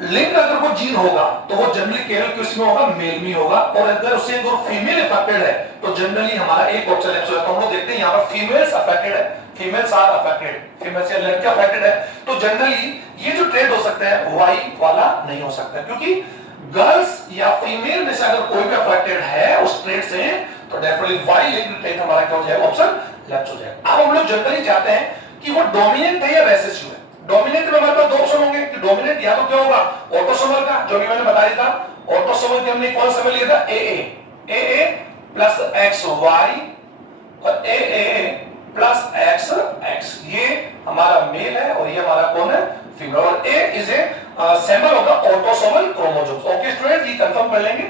लिंक अगर वो जीन होगा तो वो जनरली केवल किस में होगा, मेल में होगा, और अगर उससे अगर फीमेल अफेक्टेड है तो जनरली हमारा एक ऑप्शन है। तो हम लोग देखते हैं यहाँ पर फीमेल्स अफेक्टेड है, फीमेल्स आर अफेक्टेड, फीमेल्स या लड़के अफेक्टेड है, तो जनरली ये जो ट्रेड हो सकता है वाई वाला नहीं हो सकता, क्योंकि गर्ल्स या फीमेल में से अगर कोई भी अफेक्टेड है उस ट्रेट से, तो डेफिनेटली वाई लिंक्ड ट्रेट हमारा क्या हो जाएगा, ऑप्शन लेफ्ट हो जाएगा। अब हम लोग जनरली चाहते हैं कि वो डोमिनेंट है या रेसेसिव है। डोमिनेंट में हमारे पास दो ऑप्शन होंगे कि डोमिनेंट या तो क्या होगा, ऑटोसोमल का, जो भी मैंने बताया था, ऑटोसोमल के हमने कौन सा लिया था, AA प्लस XY और AA प्लस XX, ये हमारा मेल है और ये हमारा कौन है, फीमेल। और A is a symbol of the autosomal chromosomes. Okay student, ये कंफर्म कर लेंगे।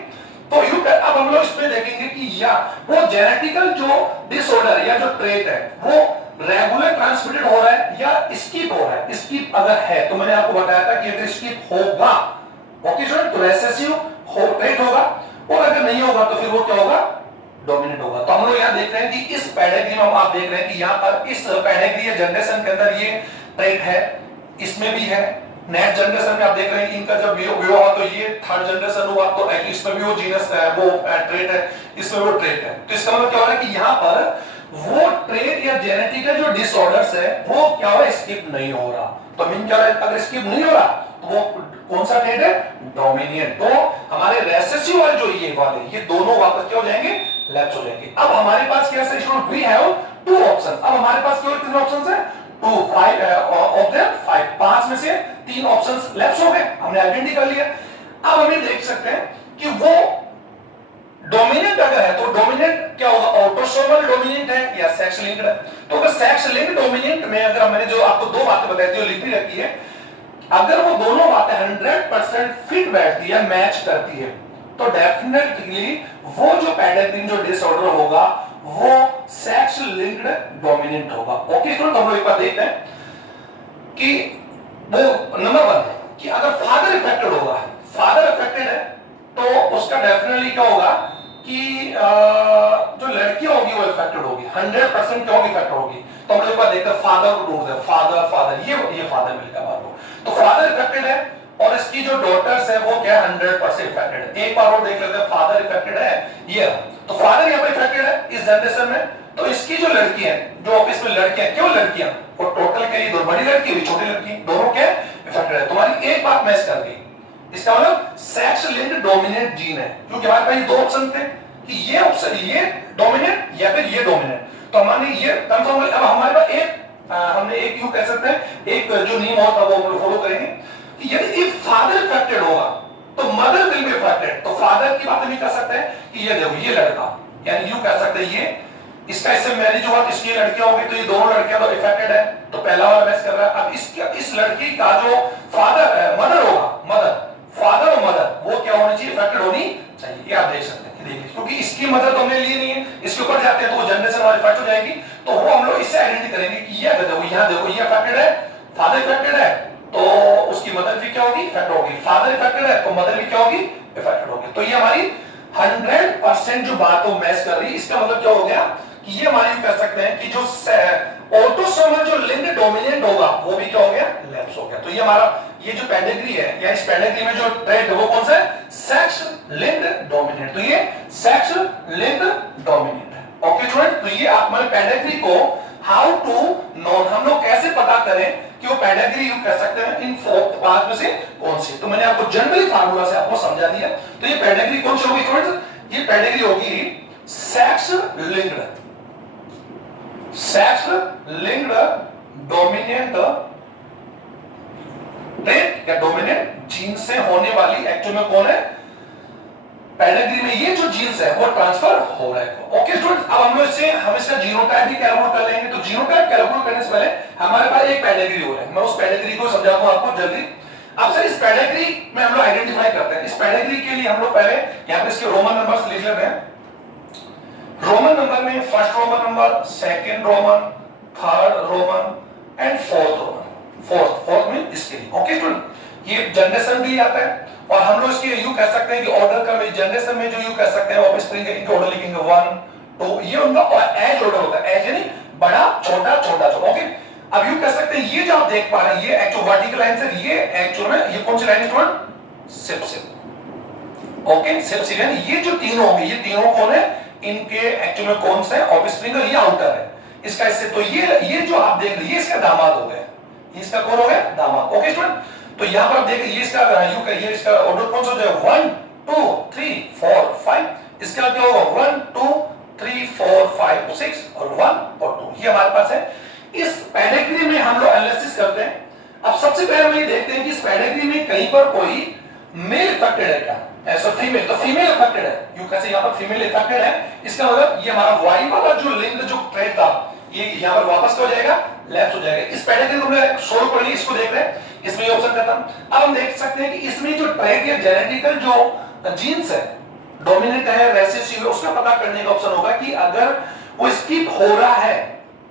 तो यू अब हम लोग इसमें देखेंगे कि या वो जेनेटिकल जो डिसऑर्डर या जो ट्रेट है वो रेगुलर ट्रांसमिटेड हो रहा है या स्किप हो रहा है। स्किप अगर है तो मैंने आपको बताया था कि अगर स्किप होगा, ओके स्टूडेंट, तो रेसेसिव हो ट्रेट होगा, और अगर नहीं होगा तो फिर वो क्या होगा, डोमिनेंट होगा। तो हम लोग यहाँ देख रहे हैं कि इस पेडिग्री में आप देख रहे हैं कि यहाँ पर इस पेडिग्री या जनरेशन के अंदर ये ट्रेट है, इसमें भी है। नेक्स्ट जनरेशन में आप देख रहे हैं कि इनका जब हुआ तो ये थर्ड जनरेशन हुआ तो इसमें भी वो जीनस है, वो ट्रेट है, इसमें वो ट्रेट है। तो इसका मतलब क्या हो रहा है कि यहाँ पर वो ट्रेट या जेनेटिकल जो डिसऑर्डर्स है वो क्या हो रहा है, स्किप नहीं हो रहा। तो मीन क्या हो रहा है, अगर स्किप नहीं हो रहा तो वो कौन सा ट्रेट है, डोमिनेंट। तो हमारे रेसेसिव वाले जो ये वाले, ये दोनों वापस क्या हो जाएंगे, लेफ्ट हो जाएंगे। अब हमारे पास क्या है, student, we have two option. अब हमारे पास केवल कितने ऑप्शंस है, 2 5 ऑफ देम 5, 5 में से 3 ऑप्शंस लेफ्ट हो गए, हमने आइडेंटिटी कर लिया। अब हमें देख सकते हैं कि वो डोमिनेंट अगर है तो डोमिनेंट क्या होगा, ऑटोसोमल डोमिनेंट है या सेक्स लिंक्ड है। तो अगर सेक्स लिंक्ड डोमिनेंट में अगर मैंने जो आपको दो बातें बताई थी, लिखी रखी है, अगर वो दोनों बातें 100% फिट बैठती है, मैच करती है, तो डेफिनेटली वो जो पेडिग्री जो डिसऑर्डर होगा वो सेक्स लिंक्ड डोमिनेंट होगा। ओके, तो हम लोग एक बार देखते हैं कि वो नंबर 1 कि अगर फादर इफेक्टेड होगा, फादर इफेक्टेड है तो उसका डेफिनेटली क्या होगा कि जो लड़की होगी वो इफेक्टेड होगी, 100% क्या होगी, इफेक्ट होगी। तो हम लोग एक बार देखते हैं, फादर को ढूंढते हैं, फादर फादर ये फादर मिलेगा बात को। तो फादर इफेक्टेड है और इसकी जो डॉटर्स है वो क्या 100% इफेक्टेड है। एक बार और देख लेते हैं, फादर इफेक्टेड है ये, तो फादर यहाँ पे इफेक्टेड है इस जनरेशन में। तो इसकी जो लड़की है, जो ऑफिस में लड़कियां, क्यों लड़कियां, वो टोटल के लिए दो बड़ी लड़की हुई छोटी लड़की, दोनों क्या इफेक्टेड है। तुम्हारी एक बात मैच कर गई, इसका मतलब सेक्स लिंक्ड डोमिनेंट जीन है, क्योंकि हमारे पास दो ऑप्शन थे कि ये ऑप्शन, ये डोमिनेंट या फिर ये डोमिनेंट। तो हमने ये कंफर्म। अब हमारे पास एक हमने एक यूं कह सकते हैं, एक जो नियम होता है वो हम फॉलो करेंगे कि यदि इफ फादर इफेक्टेड होगा तो मदर विल बी इफेक्टेड। तो फादर की बात नहीं कर सकते हैं कि ये देखो ये लड़का, यानी यूं कह सकते हैं ये इसका इससे मैरिज हुआ तो इसकी लड़कियां होगी, तो ये दोनों लड़कियां तो इफेक्टेड है, तो पहला वाला मैच कर रहा है। अब इस लड़की का जो फादर है, मदर होगा, मदर, फादर और मदर वो क्या होनी चाहिए, इफेक्टेड होनी चाहिए। ये आप देख सकते हैं, देखिए, क्योंकि इसकी मदर तो हमने ली नहीं है, इसके ऊपर जाते हैं तो वो जनरेशन वाली इफेक्ट हो जाएगी। तो वो हम लोग इससे आइडेंटिटी करेंगे कि ये देखो, यहाँ देखो ये इफेक्टेड है, फादर इफेक्टेड है तो उसकी मदर भी क्या होगी, इफेक्ट होगी। फादर इफेक्टेड है तो मदर भी क्या होगी, इफेक्टेड होगी। तो ये हमारी 100% जो बात वो मैच कर रही है। इसका मतलब क्या हो गया कि ये हमारी कह सकते हैं कि जो ऑटोसोमल जो लिंक्ड डोमिनेंट होगा वो भी क्या हो गया, लेफ्ट हो गया। तो ये हमारा ये जो पेडिग्री है या इस पेडिग्री में जो ट्रेट है वो कौन सा है, सेक्स लिंक्ड डोमिनेंट। तो ये सेक्स लिंक्ड डोमिनेंट है। ओके स्टूडेंट, तो ये आप हमारे पेडिग्री को हाउ टू नो, हम लोग कैसे पता करें कि वो पेडिग्री यू कह सकते हैं इन 4 में से कौन सी। तो मैंने आपको जनरली फार्मूला से आपको समझा दिया। तो ये पेडिग्री कौन सी होगी स्टूडेंट्स, ये पेडिग्री होगी sex linked, sex linked dominant trait या डोमिनेंट जीन से होने वाली एक्चुअल में कौन है, पेडिग्री में ये जो जीन्स है वो ट्रांसफर हो रहा है। ओके स्टूडेंट्स, अब हम लोग इससे हम इसका जीनोटाइप भी कैलकुलेट कर लेंगे। तो जीनोटाइप कैलकुलेट करने से पहले हमारे पास एक पेडिग्री हो रहा है, मैं उस पेडिग्री को समझाता हूं आपको जल्दी। अब सर इस पेडिग्री में हम लोग आइडेंटिफाई करते हैं। इस पेडिग्री के लिए हम लोग पहले यहाँ पे इसके रोमन नंबर्स लिख लेते हैं। रोमन नंबर में first Roman number, second Roman, third Roman and fourth Roman. Fourth में इसके लिए। ओके स्टूडेंट, ये जनरेशन भी आता है और हम लोग इसके यू कह सकते हैं कि ऑर्डर का जनरेशन में जो यू कह सकते हैं वापस स्प्रिंग इनके ऑर्डर लिखेंगे 1 2, ये उनका एज ऑर्डर होता है, एज यानी बड़ा छोटा छोटा छोटा। ओके, अब यू कह सकते हैं ये जो आप देख पा रहे हैं ये एक्चुअल वर्टिकल लाइन से, ये एक्चुअल में ये कौन सी लाइन है student, sib sib. Okay, sib sib यानी ये जो तीनों होंगे, ये तीनों कौन है, इनके एक्चुअल में कौन सा है ऑफस्प्रिंग और ये आउटर है इसका। इससे तो ये जो आप देख रहे हैं ये इसका दामाद हो गया, इसका कौन हो गया, दामाद। ओके स्टूडेंट, तो यहाँ पर आप देखिए ये इसका यू का ये इसका ऑर्डर कौन सा जो है 1 2 3 4 5 इसका क्या होगा 1 2 3 4 5 6 और 1 और 2 ये हमारे पास है। इस पेडिग्री में हम लोग एनालिसिस करते हैं। अब सबसे पहले हम ये देखते हैं कि इस पेडिग्री में कहीं पर कोई मेल इफेक्टेड है क्या, ऐसा फीमेल, तो फीमेल इफेक्टेड है, यू कैसे यहाँ पर फीमेल इफेक्टेड है, इसका मतलब ये हमारा वाई वाला जो लिंग जो ट्रेट था ये यहाँ पर वापस हो जाएगा, लैप्स हो जाएगा। इस पेडिग्री को हमने सोल्व कर लिया, इसको देख रहे हैं, इसमें ये ऑप्शन करता हूं। अब हम देख सकते हैं कि इसमें जो ट्रेट या जेनेटिकल जो जीन्स है, डोमिनेंट है, रेसेसिव है, उसका पता करने का ऑप्शन होगा कि अगर वो स्किप हो रहा है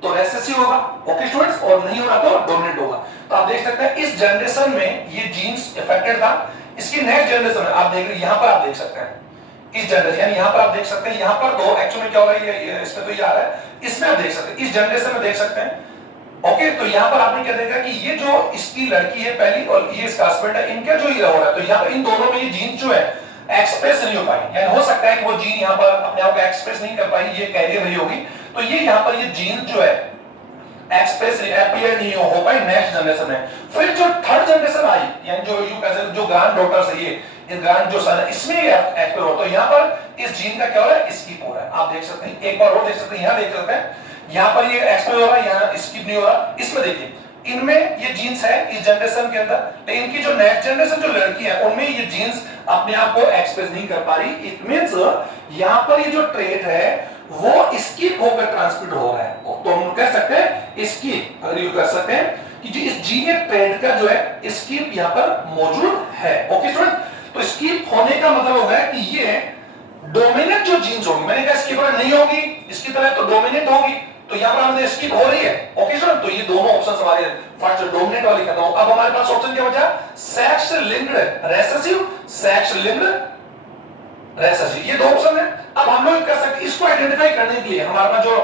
तो रेसेसिव होगा, ओके स्टूडेंट्स, और नहीं हो रहा तो डोमिनेंट होगा। तो आप देख सकते हैं इस जनरेशन में ये जीन्स इफेक्टेड था, इसकी नेक्स्ट जनरेशन में आप देख रहे हैं, यहां पर आप देख सकते हैं इस जनरेशन, यानी यहां पर आप देख सकते हैं, यहां पर तो एक्चुअली क्या हो रहा है, ये इसमें तो ये आ रहा है, इसमें आप देख सकते हैं, इस जनरेशन में देख सकते हैं, ओके। तो यहां पर आपने क्या देखा कि ये जो इसकी लड़की है पहली और ये इसका हस्बैंड है, इनका जो ये हो रहा है, तो यहां पर इन दोनों में ये जीन जो है एक्सप्रेस नहीं हो पाई, यानी हो सकता है कि वो जीन यहां पर अपने आप को एक्सप्रेस नहीं कर पाई, ये कैरियर नहीं होगी, तो ये यहां पर ये जीन जो है एक्सप्रेस अपीयर नहीं हो पाई नेक्स्ट जनरेशन में। फिर जो थर्ड जनरेशन आई, यानी जो यू कैसे जो ग्रैंड डॉटर्स है, ये ग्रैंड जो सन है, इसमें ये एक्सप्रेस हो, तो यहां पर इस जीन का क्या हो रहा है, स्किप हो रहा है। आप देख सकते हैं, एक बार और देख सकते हैं, यहां देख सकते हैं, यहां पर ये एक्सप्रेस हो रहा है, यहां स्किप नहीं हो रहा। इसमें देखिए इनमें ये जीन्स है इस जनरेशन के अंदर, लेकिन इनकी जो नेक्स्ट जनरेशन जो लड़की है उनमें ये जीन्स अपने आप को एक्सप्रेस नहीं कर पा रही। इट मींस यहां पर ये जो ट्रेट है वो स्किप होकर ट्रांसमिट हो रहा है, तो हम कह सकते हैं स्किप, अगर यू कर सकते हैं कि जो इस जीन ट्रेट का जो है स्किप यहां पर मौजूद है, ओके स्टूडेंट। तो स्किप होने का मतलब होगा कि ये डोमिनेंट जो जीन्स होगी, मैंने कहा स्किप नहीं होगी इसकी तरह, तो डोमिनेंट होगी, तो यहां पर हमने स्किप हो रही है, ओके स्टूडेंट। तो ये दोनों ऑप्शंस हमारे फर्स्ट डोमिनेंट वाले खत्म हो। अब हमारे पास ऑप्शन क्या बचा, sex linked recessive, sex linked recessive, ये दो ऑप्शन है। अब हम लोग कर सकते इसको आइडेंटिफाई करने के लिए हमारे पास जो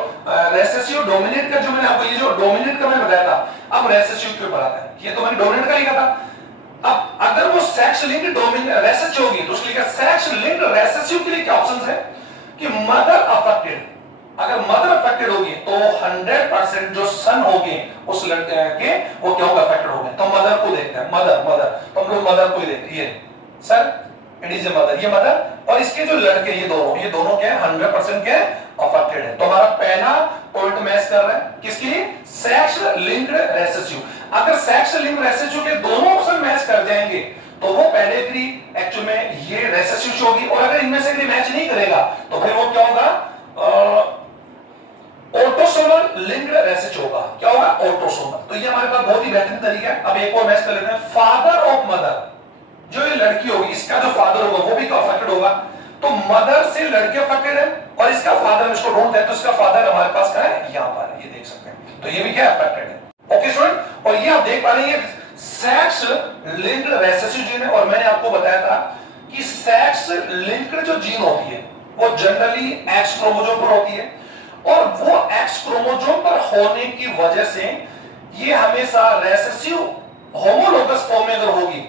रेसेसिव डोमिनेंट का जो मैंने आपको ये जो डोमिनेंट का मैंने बताया था, अब रेसेसिव के ऊपर आता है, ये तो मैंने डोमिनेंट का लिखा था। अब अगर वो सेक्स लिंक्ड डोमिनेंट रेसेसिव होगी तो उसके लिए सेक्स लिंक्ड रेसेसिव के लिए क्या ऑप्शंस है कि मदर अफेक्टेड, अगर मदर अफेक्टेड होगी तो 100% जो सन होंगे उस लड़के के वो क्या होगा, अफेक्टेड होंगे। तो मदर को देखते हैं, मदर तो हम लोग मदर को ही देखते हैं, sir it is a mother, ये मदर, और इसके जो लड़के ये दोनों क्या है 100% के अफेक्टेड है। तो हमारा पहला पॉइंट मैच कर रहा है किसके लिए, सेक्स लिंक्ड रेसेसिव। अगर सेक्स लिंक्ड रेसेसिव के दोनों ऑप्शन मैच कर जाएंगे तो वो पेडिग्री एक्चुअल में ये रेसेसिव होगी, और अगर इनमें से कोई मैच नहीं करेगा तो फिर वो क्या होगा, ऑटोसोमल लिंक्ड रेसेसिव होगा। क्या होगा, ऑटोसोमल। तो ये हमारे पास बहुत ही बेहतरीन तरीका है। अब एक और मैच कर लेते हैं, फादर ऑफ मदर, जो ये लड़की होगी इसका जो फादर होगा वो भी अफेक्टेड होगा, तो मदर से लड़के अफेक्टेड है और इसका फादर इसको ढूंढते हैं, तो इसका फादर हमारे पास क्या है, यहां पर ये देख सकते हैं, तो ये भी क्या अफेक्टेड है, ओके स्टूडेंट। और ये आप देख पा रहे हैं सेक्स लिंक्ड रेसेसिव जीन है, और मैंने आपको बताया था कि सेक्स लिंक्ड जो जीन होती है वो जनरली एक्स क्रोमोसोम पर होती है, और वो एक्स क्रोमोसोम पर होने की वजह से ये हमेशा रेसेसिव होमोलोगस फॉर्म में अगर होगी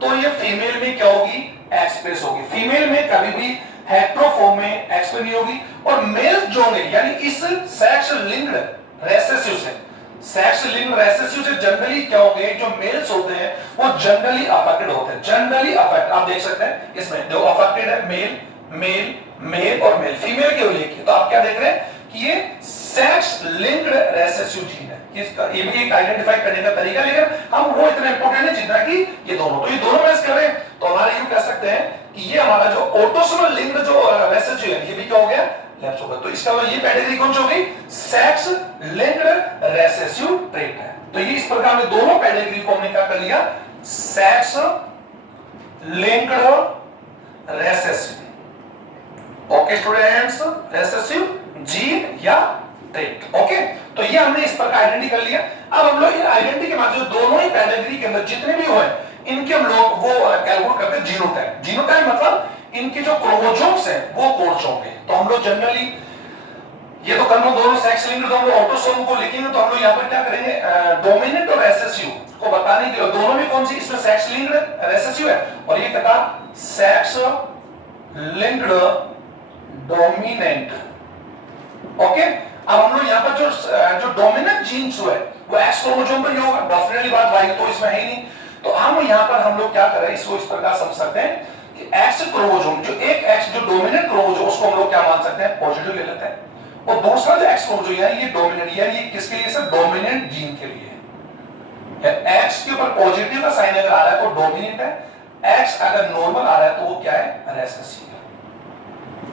तो ये फीमेल में क्या होगी, एक्सप्रेस होगी। फीमेल में कभी भी हेटेरो फॉर्म में एक्सप्रेस नहीं होगी, और मेल जो है यानी इस सेक्स लिंक्ड रेसेसिव से, सेक्स लिंक्ड रेसेसिव से जनरली क्या होंगे, जो मेल्स होते हैं वो जनरली अफेक्टेड होते हैं, जनरली अफेक्ट, आप देख सकते हैं इसमें जो अफेक्टेड है मेल मेल मेल और मेल, फीमेल के लिए, तो आप क्या देख रहे हैं कि ये सेक्स लिंक्ड रेसेसिव जीन है। इसका ये भी एक आइडेंटिफाई करने का तरीका, लेकिन हम वो इतना इंपॉर्टेंट है जितना कि ये दोनों, तो ये दोनों मैच कर रहे हैं, तो हमारे यूं कह सकते हैं कि ये हमारा जो ऑटोसोमल लिंक्ड जो रेसेसिव है ये भी क्या हो गया, लैप्स हो गया। तो इसका ये पेडिग्री कौन सी हो गई, सेक्स लिंक्ड रेसेसिव ट्रेट है। तो ये इस प्रकार में दोनों पेडिग्री को हमने क्या कर लिया, sex linked recessive, okay students, recessive gene या ट्रेट, ओके। तो ये हमने इस प्रकार आइडेंटिटी कर लिया। अब हम लोग इन आइडेंटिटी के माध्यम से दोनों ही पेडिग्री के अंदर जितने भी हुए इनके हम लोग वो कैलकुलेट करते हैं जीनोटाइप। जीनोटाइप मतलब इनके जो क्रोमोसोम्स हैं वो कौन से होंगे। तो हम लोग जनरली ये तो करना दोनों सेक्स लिंक्ड, तो हम लोग ऑटोसोम को लिखेंगे, तो हम लोग यहाँ पर क्या करेंगे, डोमिनेंट और रेसेसिव को बताने के लिए दोनों में कौन सी, इसमें सेक्स लिंक्ड रेसेसिव है, और ये कहता सेक्स लिंक्ड डोमिनेंट, ओके। अब हम लोग यहाँ पर जो डोमिनेंट जीन्स है वो एक्स क्रोमोसोम पर ही होगा, डेफिनेटली बात भाई, तो इसमें है ही नहीं, तो हम यहाँ पर हम लोग क्या कर रहे हैं, इसको इस प्रकार समझ सकते हैं कि एक्स क्रोमोसोम जो एक एक्स जो डोमिनेंट क्रोमोसोम उसको हम लोग क्या मान सकते हैं, पॉजिटिव ले लेते हैं, और दूसरा जो एक्स क्रोमोसोम है ये डोमिनेंट, यानी ये किसके लिए सर, डोमिनेंट जीन के लिए है। एक्स के ऊपर पॉजिटिव का साइन अगर आ रहा है तो डोमिनेंट है, एक्स अगर नॉर्मल आ रहा है तो वो क्या है, रेसेसिव है।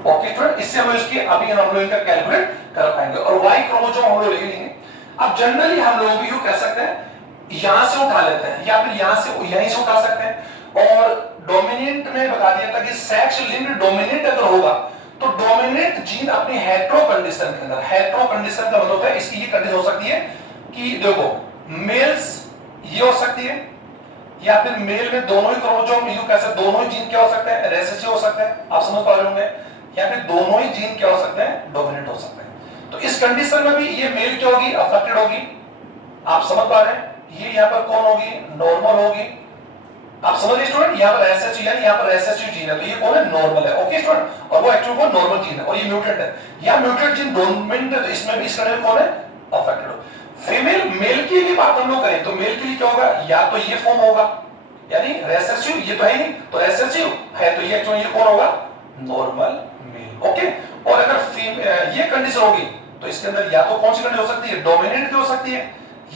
ओके स्टूडेंट, इससे हम इसकी अभी हम लोग इनका कैलकुलेट कर पाएंगे, और वाई क्रोमोसोम हम लोग ले लेंगे। अब जनरली हम लोग यूं कह सकते हैं, यहां से उठा लेते हैं या फिर यहां से यहीं से उठा सकते हैं, और डोमिनेंट में बता दिया था कि सेक्स लिंक्ड डोमिनेंट अगर होगा तो डोमिनेंट जीन अपनी हेटेरो कंडीशन के अंदर, हेटेरो कंडीशन का मतलब होता है इसकी ये कंडीशन हो सकती है कि देखो मेल्स ये हो सकती है, या फिर मेल में दोनों ही क्रोमोसोम यू कैसे दोनों ही जीन क्या हो सकते हैं, रेसेसिव हो सकते हैं, आप समझ पा रहे होंगे, या फिर दोनों ही जीन क्या हो सकते हैं, डोमिनेंट हो सकते हैं। तो इस कंडीशन में भी ये मेल क्या होगी, अफेक्टेड होगी, आप समझ पा रहे हैं। ये यहाँ पर कौन होगी, नॉर्मल होगी, आप समझ रहे स्टूडेंट, यहाँ पर रेसेसिव यानी यहाँ पर रेसेसिव जीन है, तो ये कौन है, नॉर्मल है। ओके स्टूडेंट, और वो एक्चुअली कौन, नॉर्मल जीन है, और ये म्यूटेंट है, या म्यूटेंट जीन डोमिनेंट है, तो इसमें भी इस कंडीशन कौन है, अफेक्टेड हो। फीमेल मेल की भी बात हम लोग करें तो मेल के लिए क्या होगा, या तो ये फॉर्म होगा, यानी रेसेसिव, ये तो है नहीं, तो रेसेसिव है तो ये एक्चुअली ये कौन होगा, नॉर्मल मेल। ओके, और अगर ये कंडीशन होगी तो इसके अंदर या तो कौन सी कंडीशन हो सकती है, डोमिनेंट हो सकती है,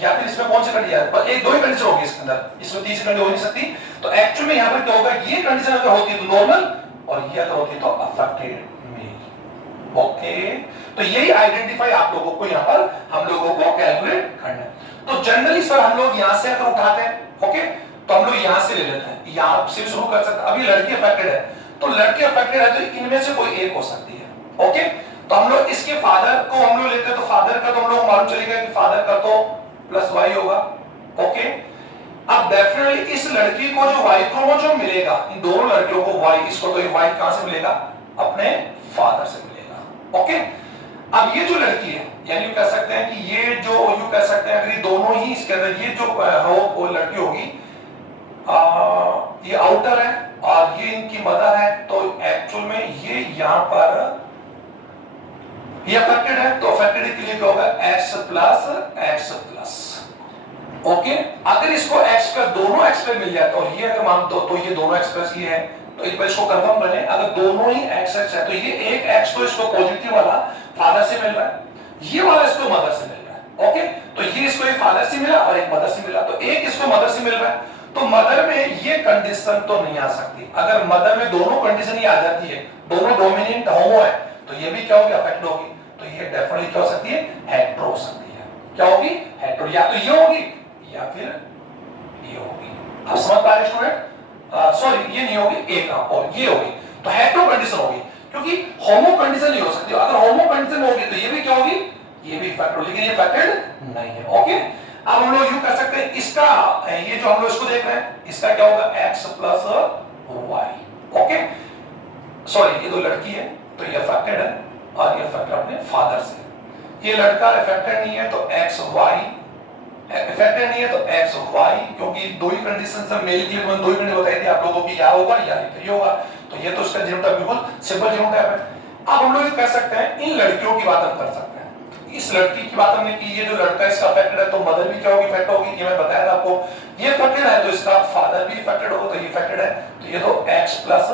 या फिर इसमें कौन सी कंडीशन है, पर एक दो ही कंडीशन होगी इसके अंदर, इसमें तीसरी कंडीशन हो नहीं सकती। तो एक्चुअली में यहां पर क्या होगा, ये कंडीशन अगर होती है तो नॉर्मल, और ये अगर होती है तो अफेक्टेड मेल। ओके, तो यही आइडेंटिफाई आप लोगों को यहां पर हम लोगों को कैलकुलेट करना है। तो जनरली सर हम लोग यहां से अगर उठाते हैं, ओके, तो हम लोग यहां से ले लेते हैं, यहां से शुरू कर सकते हैं। अभी लड़की अफेक्टेड है, तो लड़की अफेक्टेड है तो इनमें से कोई एक हो सकती है। ओके, तो हम लोग इसके फादर को हम लोग लेते हैं, तो फादर का तो हम लोग मालूम चलेगा कि फादर का तो प्लस वाई होगा। ओके, अब डेफिनेटली इस लड़की को जो वाई क्रोमोसोम मिलेगा, इन दोनों लड़कियों को वाई, इसको तो वाई कहां से मिलेगा, अपने फादर से मिलेगा। ओके, अब ये जो लड़की है, यानी कह सकते हैं कि ये जो यू कह सकते हैं अगर ये दोनों ही इसके अंदर ये जो हो वो लड़की होगी, ये आउटर है और ये इनकी मदर है, तो एक्चुअल में ये यहां पर ये अफेक्टेड है, तो अफेक्टेड के लिए क्या होगा, x plus x plus. Okay, अगर इसको x का दोनों x पे मिल जाए तो ये अगर मान दो तो ये दोनों x प्लस ये है, तो एक बार इसको कंफर्म कर लें, अगर दोनों ही x है तो ये एक x तो इसको पॉजिटिव वाला फादर से मिल रहा है, ये वाला इसको मदर से मिल रहा है। ओके, तो ये इसको एक फादर से मिला और एक मदर से मिला, तो एक इसको मदर से मिल रहा है, तो मदर में ये कंडीशन तो नहीं आ सकती। अगर मदर में दोनों कंडीशन ही आ जाती है, दोनों डोमिनेंट होमो है, तो ये भी क्या होगी, अफेक्ट होगी, तो ये डेफिनेटली क्या हो सकती है, हेटेरो हो सकती है। क्या होगी, हेटेरो, या तो ये होगी या फिर ये होगी। आप समझ पा रहे स्टूडेंट, सॉरी ये नहीं होगी, एक और ये होगी, तो हेटेरो कंडीशन होगी, क्योंकि होमो कंडीशन नहीं हो सकती। अगर होमो कंडीशन होगी तो ये भी क्या होगी, ये भी इफेक्ट होगी, लेकिन ये इफेक्टेड नहीं है। ओके, अब हम लोग यूं कर सकते हैं, इसका ये जो हम लोग इसको देख रहे हैं, इसका क्या होगा, x plus Y. Okay, sorry ये दो लड़की है तो ये अफेक्टेड है और ये अफेक्टेड अपने फादर से। ये लड़का अफेक्टेड नहीं है तो एक्स वाई, अफेक्टेड नहीं है तो एक्स वाई, क्योंकि दो ही कंडीशन से मेल के लिए दो ही कंडीशन बताई थी आप लोगों की, या होगा या ये होगा, तो ये तो इसका जीनोटाइप बिल्कुल सिंपल जीनोटाइप है। अब हम लोग ये कर सकते हैं, इन लड़कियों की बात हम कर सकते हैं। इस लड़की की बात हमने की, ये जो लड़का इसका अफेक्टेड है तो मदर भी क्या होगी, इफेक्ट होगी, ये मैं बताया था आपको। ये अफेक्टेड है तो इसका फादर भी इफेक्टेड होगा, तो ये इफेक्टेड है, तो ये तो x plus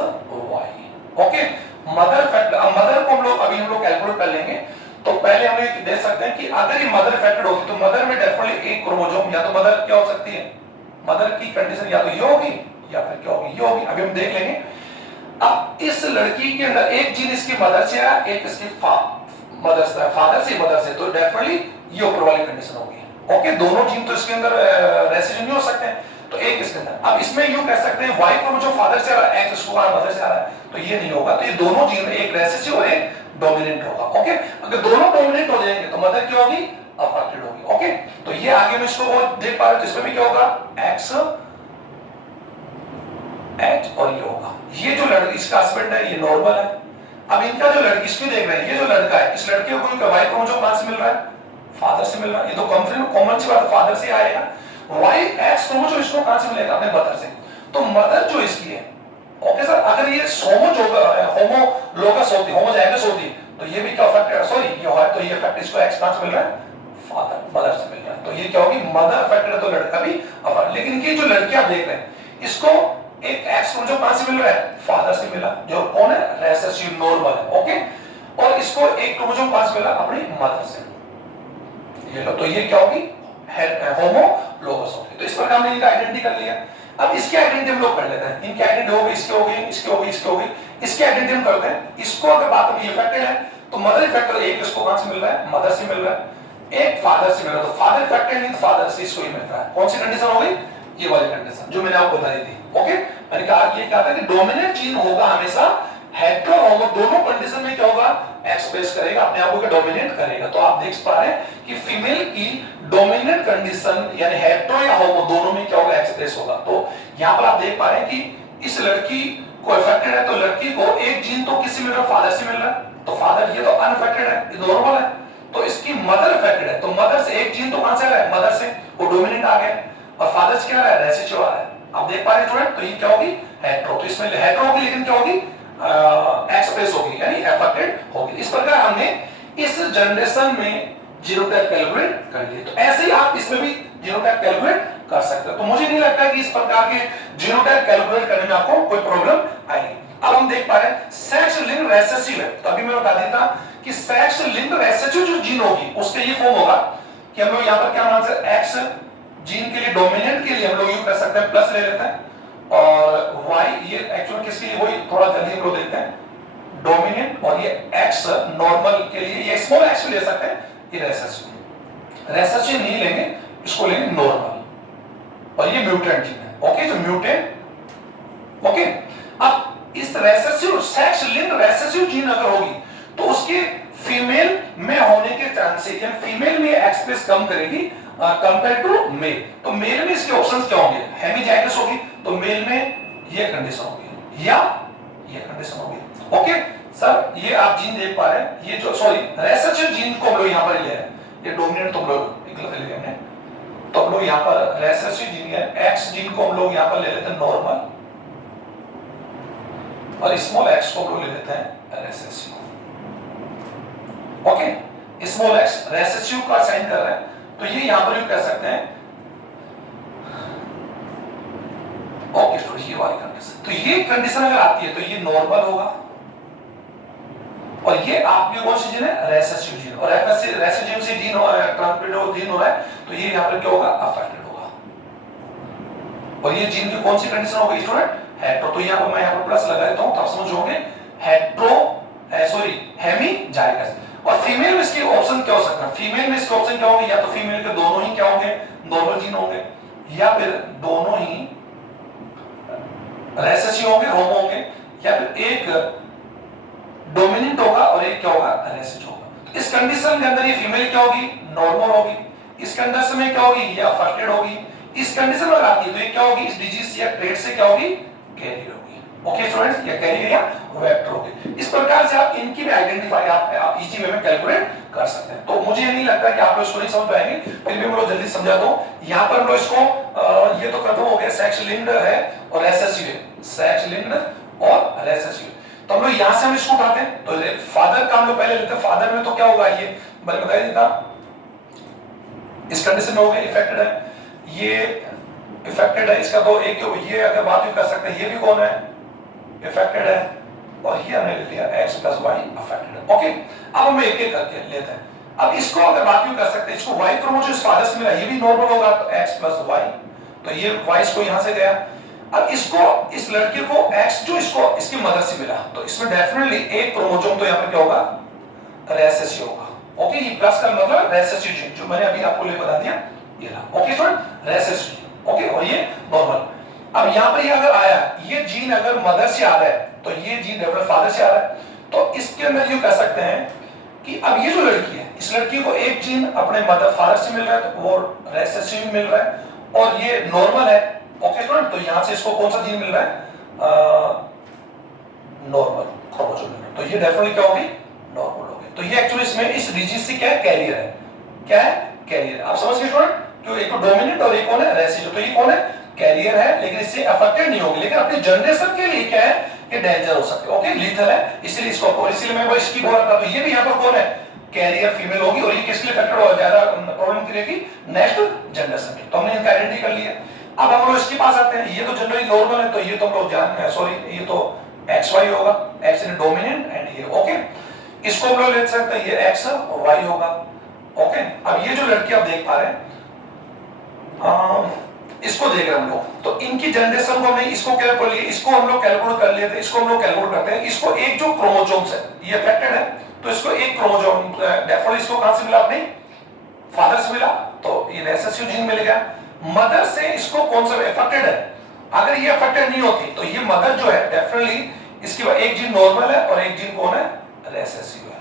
Y. Okay, mother effect, अब मदर को हम लोग अभी हम लोग कैलकुलेट कर लेंगे। तो पहले हम ये देख सकते हैं कि अगर ये मदर इफेक्टेड होगी तो मदर में डेफिनेटली एक क्रोमोसोम, या तो मदर क्या हो सकती है, मदर की कंडीशन या तो ये होगी या फिर क्या होगी, ये होगी। अभी हम देख लेंगे। अब इस लड़की के अंदर एक जीन इसकी मदर से आया, एक इसकी मदर से, फादर से मदर से, तो डेफिनेटली ये ऊपर वाली कंडीशन होगी। ओके, दोनों जीन तो इसके अंदर रेसिड्यू नहीं हो सकते हैं, तो एक इसके अंदर। अब इसमें यूं कह सकते हैं वाई को जो फादर से आ रहा है, एक्स इसको मदर से आ रहा है, तो ये नहीं होगा, तो ये दोनों जीन एक रेसिड्यू और एक डोमिनेंट होगा। ओके, अगर दोनों डोमिनेंट हो जाएंगे तो मदर क्या होगी, अफेक्टेड होगी। ओके, तो ये आगे में इसको देख पा रहे हो, तो इसमें भी क्या होगा, एक्स एच और ये होगा। ये जो लड़की इसका हस्बैंड है ये नॉर्मल है। अब इनका जो लड़की इसकी देख रहे हैं, ये जो लड़का है, इस लड़के को कोई वाई क्रोमोसोम कहां से मिल रहा है, फादर से मिल रहा है, ये तो कॉमन सी बात है, फादर से आएगा। वाई एक्स क्रोमोसोम इसको कहां से मिलेगा, अपने मदर से, तो मदर जो इसकी है। ओके सर, अगर ये होमोलोगस होती, होमोजाइगस होती, तो ये भी क्या अफेक्टेड, सॉरी ये है, तो ये इफेक्ट इसको एक्स कहां से मिल रहा है, फादर, मदर से मिल रहा है, तो ये क्या होगी, मदर अफेक्टेड है तो लड़का भी अफेक्टेड। है, लेकिन इनकी जो लड़कियां देख रहे हैं, इसको एक एक्स क्रोमोसोम कहां से मिल रहा है? फादर से मिला, जो कौन है? रेसेसिव नॉर्मल है। ओके, और इसको एक क्रोमोसोम कहां से मिला? अपनी मदर से। ये लो, तो ये क्या होगी? होमोलोगस होगी। तो इस प्रकार हमने इनका आइडेंटिटी कर लिया। अब इसकी आइडेंटिटी हम लोग कर लेते हैं। इनकी आइडेंटिटी हो गई, इसकी हो गई, इसकी हो गई, इसकी हो गई। इसकी आइडेंटिटी हम करते हैं। इसको अगर बात करें, इफेक्टेड है तो मदर इफेक्टेड, एक इसको कहां से मिल रहा है? मदर से मिल रहा है, एक फादर से मिल रहा है। तो फादर इफेक्टेड इन फादर से इसको ही मिल रहा है। कौन सी कंडीशन हो गई? ये वाली कंडीशन जो मैंने आपको बताई थी। ओके, मैंने कहा ये क्या था कि डोमिनेंट जीन होगा हमेशा हेटेरो होमो, दोनों कंडीशन में क्या होगा? एक्सप्रेस करेगा, अपने आप को डोमिनेट करेगा। तो आप देख पा रहे हैं कि फीमेल की डोमिनेंट कंडीशन यानी हेटेरो या होमो दोनों में क्या होगा? एक्सप्रेस होगा। तो यहां पर आप देख पा रहे हैं कि इस लड़की को अफेक्टेड है, तो लड़की को एक जीन तो किससे मिल रहा है? फादर से मिल रहा है। तो फादर ये तो अनअफेक्टेड है, ये नॉर्मल है। तो इसकी मदर अफेक्टेड है, तो मदर से एक जीन तो कहां से आ रहा है? मदर से, वो डोमिनेंट आ गया। और फादर से क्या आ रहा है? रेसेसिव आ रहा है। आप देख पा रहे हैं स्टूडेंट, तो ये क्या होगी? हेटेरो। तो इसमें हेटेरो होगी, लेकिन क्या होगी? एक्सप्रेस होगी, यानी अफेक्टेड होगी। इस प्रकार हमने इस जनरेशन में जीनोटाइप कैलकुलेट कर लिए। तो ऐसे ही आप इसमें भी जीनोटाइप कैलकुलेट कर सकते हो। तो मुझे नहीं लगता कि इस प्रकार के जीनोटाइप कैलकुलेट करने में आपको कोई प्रॉब्लम आएगी। अब हम देख पा रहे हैं सेक्स लिंक्ड रेसेसिव है। तो अभी मैं बता देता कि सेक्स लिंक्ड रेसेसिव जो जीन होगी उसके ये फॉर्म होगा कि हम लोग यहां पर क्या मान सकते हैं? एक्स जीन के लिए, डोमिनेंट के लिए हम लोग यूज कर सकते हैं, प्लस ले लेते हैं। और वाई ये एक्चुअली किसके लिए? वही थोड़ा जल्दी हम लोग देखते हैं, डोमिनेंट। और ये एक्स नॉर्मल के लिए, ये स्मॉल एक्स ले सकते हैं, ये रेसेसिव। रेसेसिव नहीं लेंगे, इसको लेंगे नॉर्मल। और ये म्यूटेंट जीन है। ओके, जो म्यूटेंट। ओके, अब इस recessive sex linked recessive gene अगर होगी तो उसके फीमेल में होने के चांसेस, या फीमेल में एक्सप्रेस कम करेगी कंपेयर टू मेल। तो मेल में इसके ऑप्शंस क्या होंगे? हेमीजाइगस होगी, तो मेल में ये कंडीशन होगी या ये कंडीशन होगी। ओके सर, ये आप जीन देख पा रहे हैं, ये जो सॉरी रेसेसिव जीन को हम लोग यहां पर ले रहे हैं, ये डोमिनेंट तो हम लोग एक ले हमने, तो हम लोग यहां पर रेसेसिव जीन है, एक्स जीन को हम लोग यहां पर ले लेते हैं नॉर्मल, और स्मॉल एक्स को हम लोग ले लेते हैं recessive. Okay, small x recessive का साइन कर रहे हैं, तो ये यहां पर भी कर सकते हैं। ओके, तो ये वाली कंडीशन, तो ये कंडीशन अगर आती है तो ये नॉर्मल होगा, और ये आपकी कौन सी जीन है? Recessive gene. और रेसेसिव से जीन ट्रांसमिटेड जीन हो रहा है, तो ये यहां पर क्या होगा? अफेक्टेड होगा। और ये जीन की कौन सी कंडीशन होगी स्टूडेंट? हेटेरो। तो यहां पर मैं यहां पर प्लस लगा देता हूं, तो आप समझोगे हेटेरो सॉरी हेमीजाइगस। और फीमेल में इसके ऑप्शन क्या हो सकता है? फीमेल में इसके ऑप्शन क्या होंगे? या तो फीमेल के दोनों ही क्या होंगे? नॉर्मल जीन होंगे, या फिर दोनों ही रेसेसिव होंगे, होमो होंगे, या फिर एक डोमिनेंट होगा और एक क्या होगा? रेसेसिव होगा। इस कंडीशन के अंदर ये फीमेल क्या होगी? नॉर्मल होगी। इस कंडीशन में क्या होगी? ये अफेक्टेड होगी। इस कंडीशन में आती है तो ये क्या होगी? इस डिजीज या ट्रेट से क्या होगी? कैरियर होगी। ओके स्टूडेंट्स, या कैरियर या वेक्टर होगी। इस प्रकार से आप इनकी भी आइडेंटिफाई आप इजी वे में कैलकुलेट कर सकते हैं। तो मुझे नहीं लगता कि आप लोग इसको नहीं समझ पाएंगे, फिर भी मैं लोग जल्दी समझा दूं। यहां पर हम लोग इसको ये तो कंफर्म हो गया, सेक्स लिंक्ड है और रेसेसिव है, सेक्स लिंक्ड और रेसेसिव। तो हम लोग यहां से हम इसको उठाते हैं, तो फादर का हम लोग पहले लेते हैं। फादर में तो क्या होगा? ये मैंने बताया देता, इस कंडीशन में हो गया इफेक्टेड है, ये इफेक्टेड है, इसका तो एक ये अगर बात भी कर सकते हैं, ये भी कौन है? इफेक्टेड है, और ये हमने ले लिया x + y अफेक्टेड है। ओके, अब हम एक एक करके लेते हैं। अब इसको अगर बात भी कर सकते हैं, इसको y क्रोमोसोम इस फादर से मिला, ये भी नॉर्मल होगा, तो x + y, तो ये y इसको यहां से गया। अब इसको, इस लड़के को x जो इसको इसकी मदर से मिला, तो इसमें डेफिनेटली एक क्रोमोसोम तो यहां पर क्या होगा? रेसेसिव होगा। ओके, ये प्लस का मतलब रेसेसिव जीन, जो मैंने अभी आपको ले बता दिया, ये रहा। Okay student, recessive. ओके, और ये नॉर्मल। अब यहां पर ये अगर आया, ये जीन अगर मदर से आ रहा है, तो ये जीन डेवलप फादर से आ रहा है, तो इसके अंदर ये कह सकते हैं कि अब ये जो लड़की है, इस लड़की को एक जीन अपने मदर फादर से मिल रहा है, तो वो रेसेसिव मिल रहा है, और ये नॉर्मल है। ओके स्टूडेंट, तो यहां से इसको कौन सा जीन मिल रहा है? नॉर्मल क्रोमोसोम मिल रहा है, तो ये डेफिनेटली क्या होगी? नॉर्मल होगी। तो ये एक्चुअली इसमें इस डिजीज से क्या है? कैरियर है। क्या है? कैरियर। आप समझ गए स्टूडेंट? तो एक डोमिनेंट और एक कौन है? रेसेसिव। तो ये कौन है? कैरियर है, लेकिन इससे अफेक्टेड नहीं होगी, लेकिन अपनी जनरेशन के लिए क्या है? ये डेंजर हो सकते हैं। ओके, लीथल है, इसलिए इसको, और इसलिए मैं वो इसकी बोल रहा था। तो ये भी यहां पर कौन है? कैरियर फीमेल होगी, और ये किसके लिए अफेक्टेड होगा? ज्यादा प्रॉब्लम करेगी नेक्स्ट जनरेशन की। तो हमने इनका आइडेंटिटी कर लिया। अब हम लोग इसके पास आते हैं, ये तो जनरली नॉर्मल है, तो ये तो हम लोग जान रहे हैं, सॉरी ये तो XY होगा, X इन डोमिनेंट एंड ये ओके। इसको हम लोग ले सकते हैं, ये X और Y होगा ओके। अब ये जो लड़की आप देख पा रहे हैं, इसको देख रहे हैं हम लोग, तो इनकी जनरेशन को हमने इसको कैलकुलेट कर लिया, इसको हम लोग कैलकुलेट कर लिए थे, इसको हम लोग कैलकुलेट करते हैं, इसको एक जो क्रोमोसोम्स है ये अफेक्टेड है, तो इसको एक क्रोमोसोम डेफिनेटली इसको कहां से मिला, अपने फादर से मिला, तो ये रिसेसिव जीन मिल गया। मदर से इसको कौन सा अफेक्टेड है, अगर ये अफेक्टेड नहीं होती तो ये मदर जो है डेफिनेटली इसकी एक जीन नॉर्मल है और एक जीन कौन है, रिसेसिव है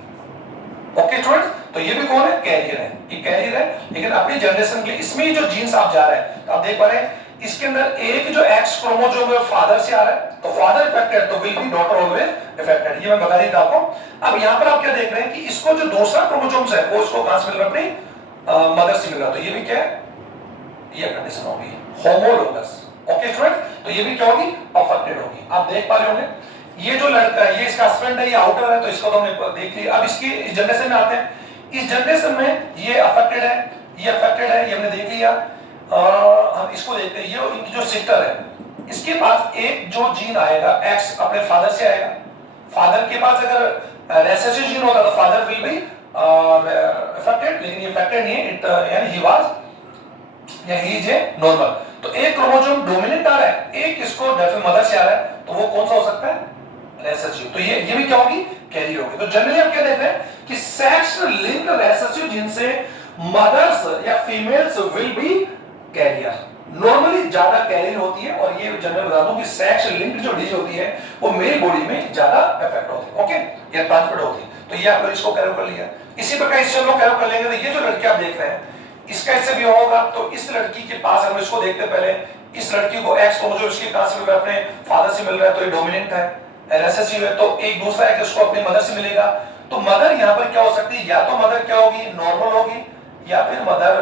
ओके स्टूडेंट्स। तो ये भी कौन है, कैरियर है, ये कैरियर है, लेकिन अपनी जनरेशन के लिए इसमें जो जीन्स आप जा रहे हैं, तो आप देख पा रहे हैं इसके अंदर एक जो एक्स क्रोमोसोम है फादर से आ रहा है, तो फादर इफेक्टेड तो will be daughter always affected, ये मैं बता दी था आपको। अब यहां पर आप क्या देख रहे हैं कि इसको जो दूसरा क्रोमोसोम्स है वो इसको कहां से मिल रहा है, अपनी मदर से मिल रहा, तो ये भी क्या है, ये कंडीशन होगी होमोलोगस ओके स्टूडेंट। तो ये भी क्या होगी, अफेक्टेड होगी। आप देख पा रहे होंगे ये जो लड़का है ये इसका हस्बैंड है, ये आउटर है, तो इसको तो हमने देख लिया। अब इसकी इस जनरेशन में आते हैं, इस जनरेशन में ये अफेक्टेड है, ये अफेक्टेड है, ये हमने देख लिया। हम इसको देखते हैं, ये इनकी जो सिस्टर है इसके पास एक जो जीन आएगा एक्स अपने फादर से आएगा, फादर के पास अगर रिसेसिव जीन होता तो फादर विल बी अफेक्टेड, लेकिन ये अफेक्टेड नहीं है, इट यानी ही वाज या ही इज ए नॉर्मल। तो एक क्रोमोसोम डोमिनेंट आ रहा है, एक इसको डेफिनेटली मदर से आ रहा है, तो वो कौन सा हो सकता है, रिसेसिव, तो ये भी क्या होगी, कैरियर होगी। तो जनरली आप क्या देखते हैं कि सेक्स लिंक्ड रिसेसिव जीन से मदर्स या females will be carrier, normally ज्यादा कैरियर होती है, और ये जनरल बता दूं कि सेक्स लिंक्ड जो डिजीज होती है वो मेल बॉडी में ज्यादा इफेक्ट होती है ओके, या ट्रांसमिट होती है। तो ये आप लोग इसको कैलकुलेट कर लिया, इसी प्रकार इससे हम लोग कैलकुलेट कर लेंगे। तो ये जो लड़की आप देख रहे हैं इसका इससे भी होगा, तो इस लड़की के पास हम इसको देखते पहले, इस लड़की को एक्स क्रोमोसोम इसके कहां से मिल रहा है, अपने फादर से मिल रहा है, तो ये डोमिनेंट है, रिसेसिव है, तो एक दूसरा है जिसको अपनी मदर से मिलेगा। तो मदर यहां पर क्या हो सकती है, या तो मदर क्या होगी, नॉर्मल होगी, या फिर मदर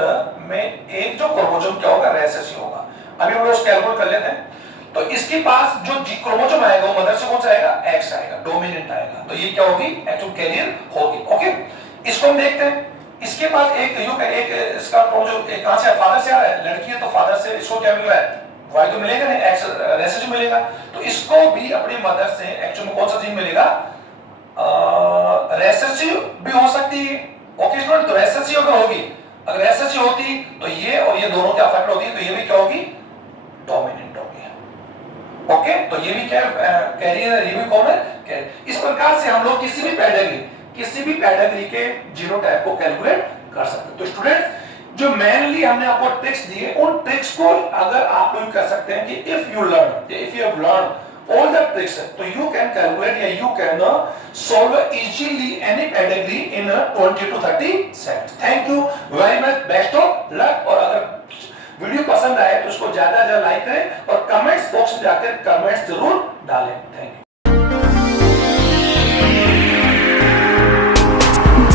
में एक जो क्रोमोसोम क्या होगा, रिसेसिव होगा। अभी हम लोग कैलकुलेट कर लेते हैं। तो इसके पास जो क्रोमोसोम आएगा वो मदर से कौन सा आएगा, एक्स आएगा, डोमिनेंट आएगा, तो ये क्या होगी, एक्टिव कैरियर होगी ओके। इसको हम देखते हैं, इसके पास एक एक इसका क्रोमोसोम कहां से, फादर से आ रहा है, लड़की है तो फादर से इसको क्या मिल रहा है, वाई तो मिलेगा नहीं, एक्स रिसेसिव मिलेगा, तो इसको भी अपनी मदर से एक्चुअली में कौन सा जीन मिलेगा, रिसेसिव भी हो सकती है ओके स्टूडेंट। तो रिसेसिव अगर होगी, अगर रिसेसिव होती तो ये और ये दोनों क्या अफेक्ट होती है, तो ये भी क्या होगी, डोमिनेंट होगी ओके। तो ये भी क्या कैरियर, ये भी कौन है, इस प्रकार से हम लोग किसी भी कैटेगरी के जीनोटाइप को कैलकुलेट कर सकते हैं। तो स्टूडेंट जो मेनली हमने आपको ट्रिक्स दिए, उन ट्रिक्स को अगर आप लोग कर सकते हैं कि if you have learn all the tricks, तो यू कैन कैलकुलेट या you can solve easily any category in 20 to 30 seconds. Thank you very much, best of luck. और अगर वीडियो पसंद आए तो उसको ज्यादा लाइक करें और कमेंट्स बॉक्स में जाकर कमेंट्स जरूर डालें। Thank you.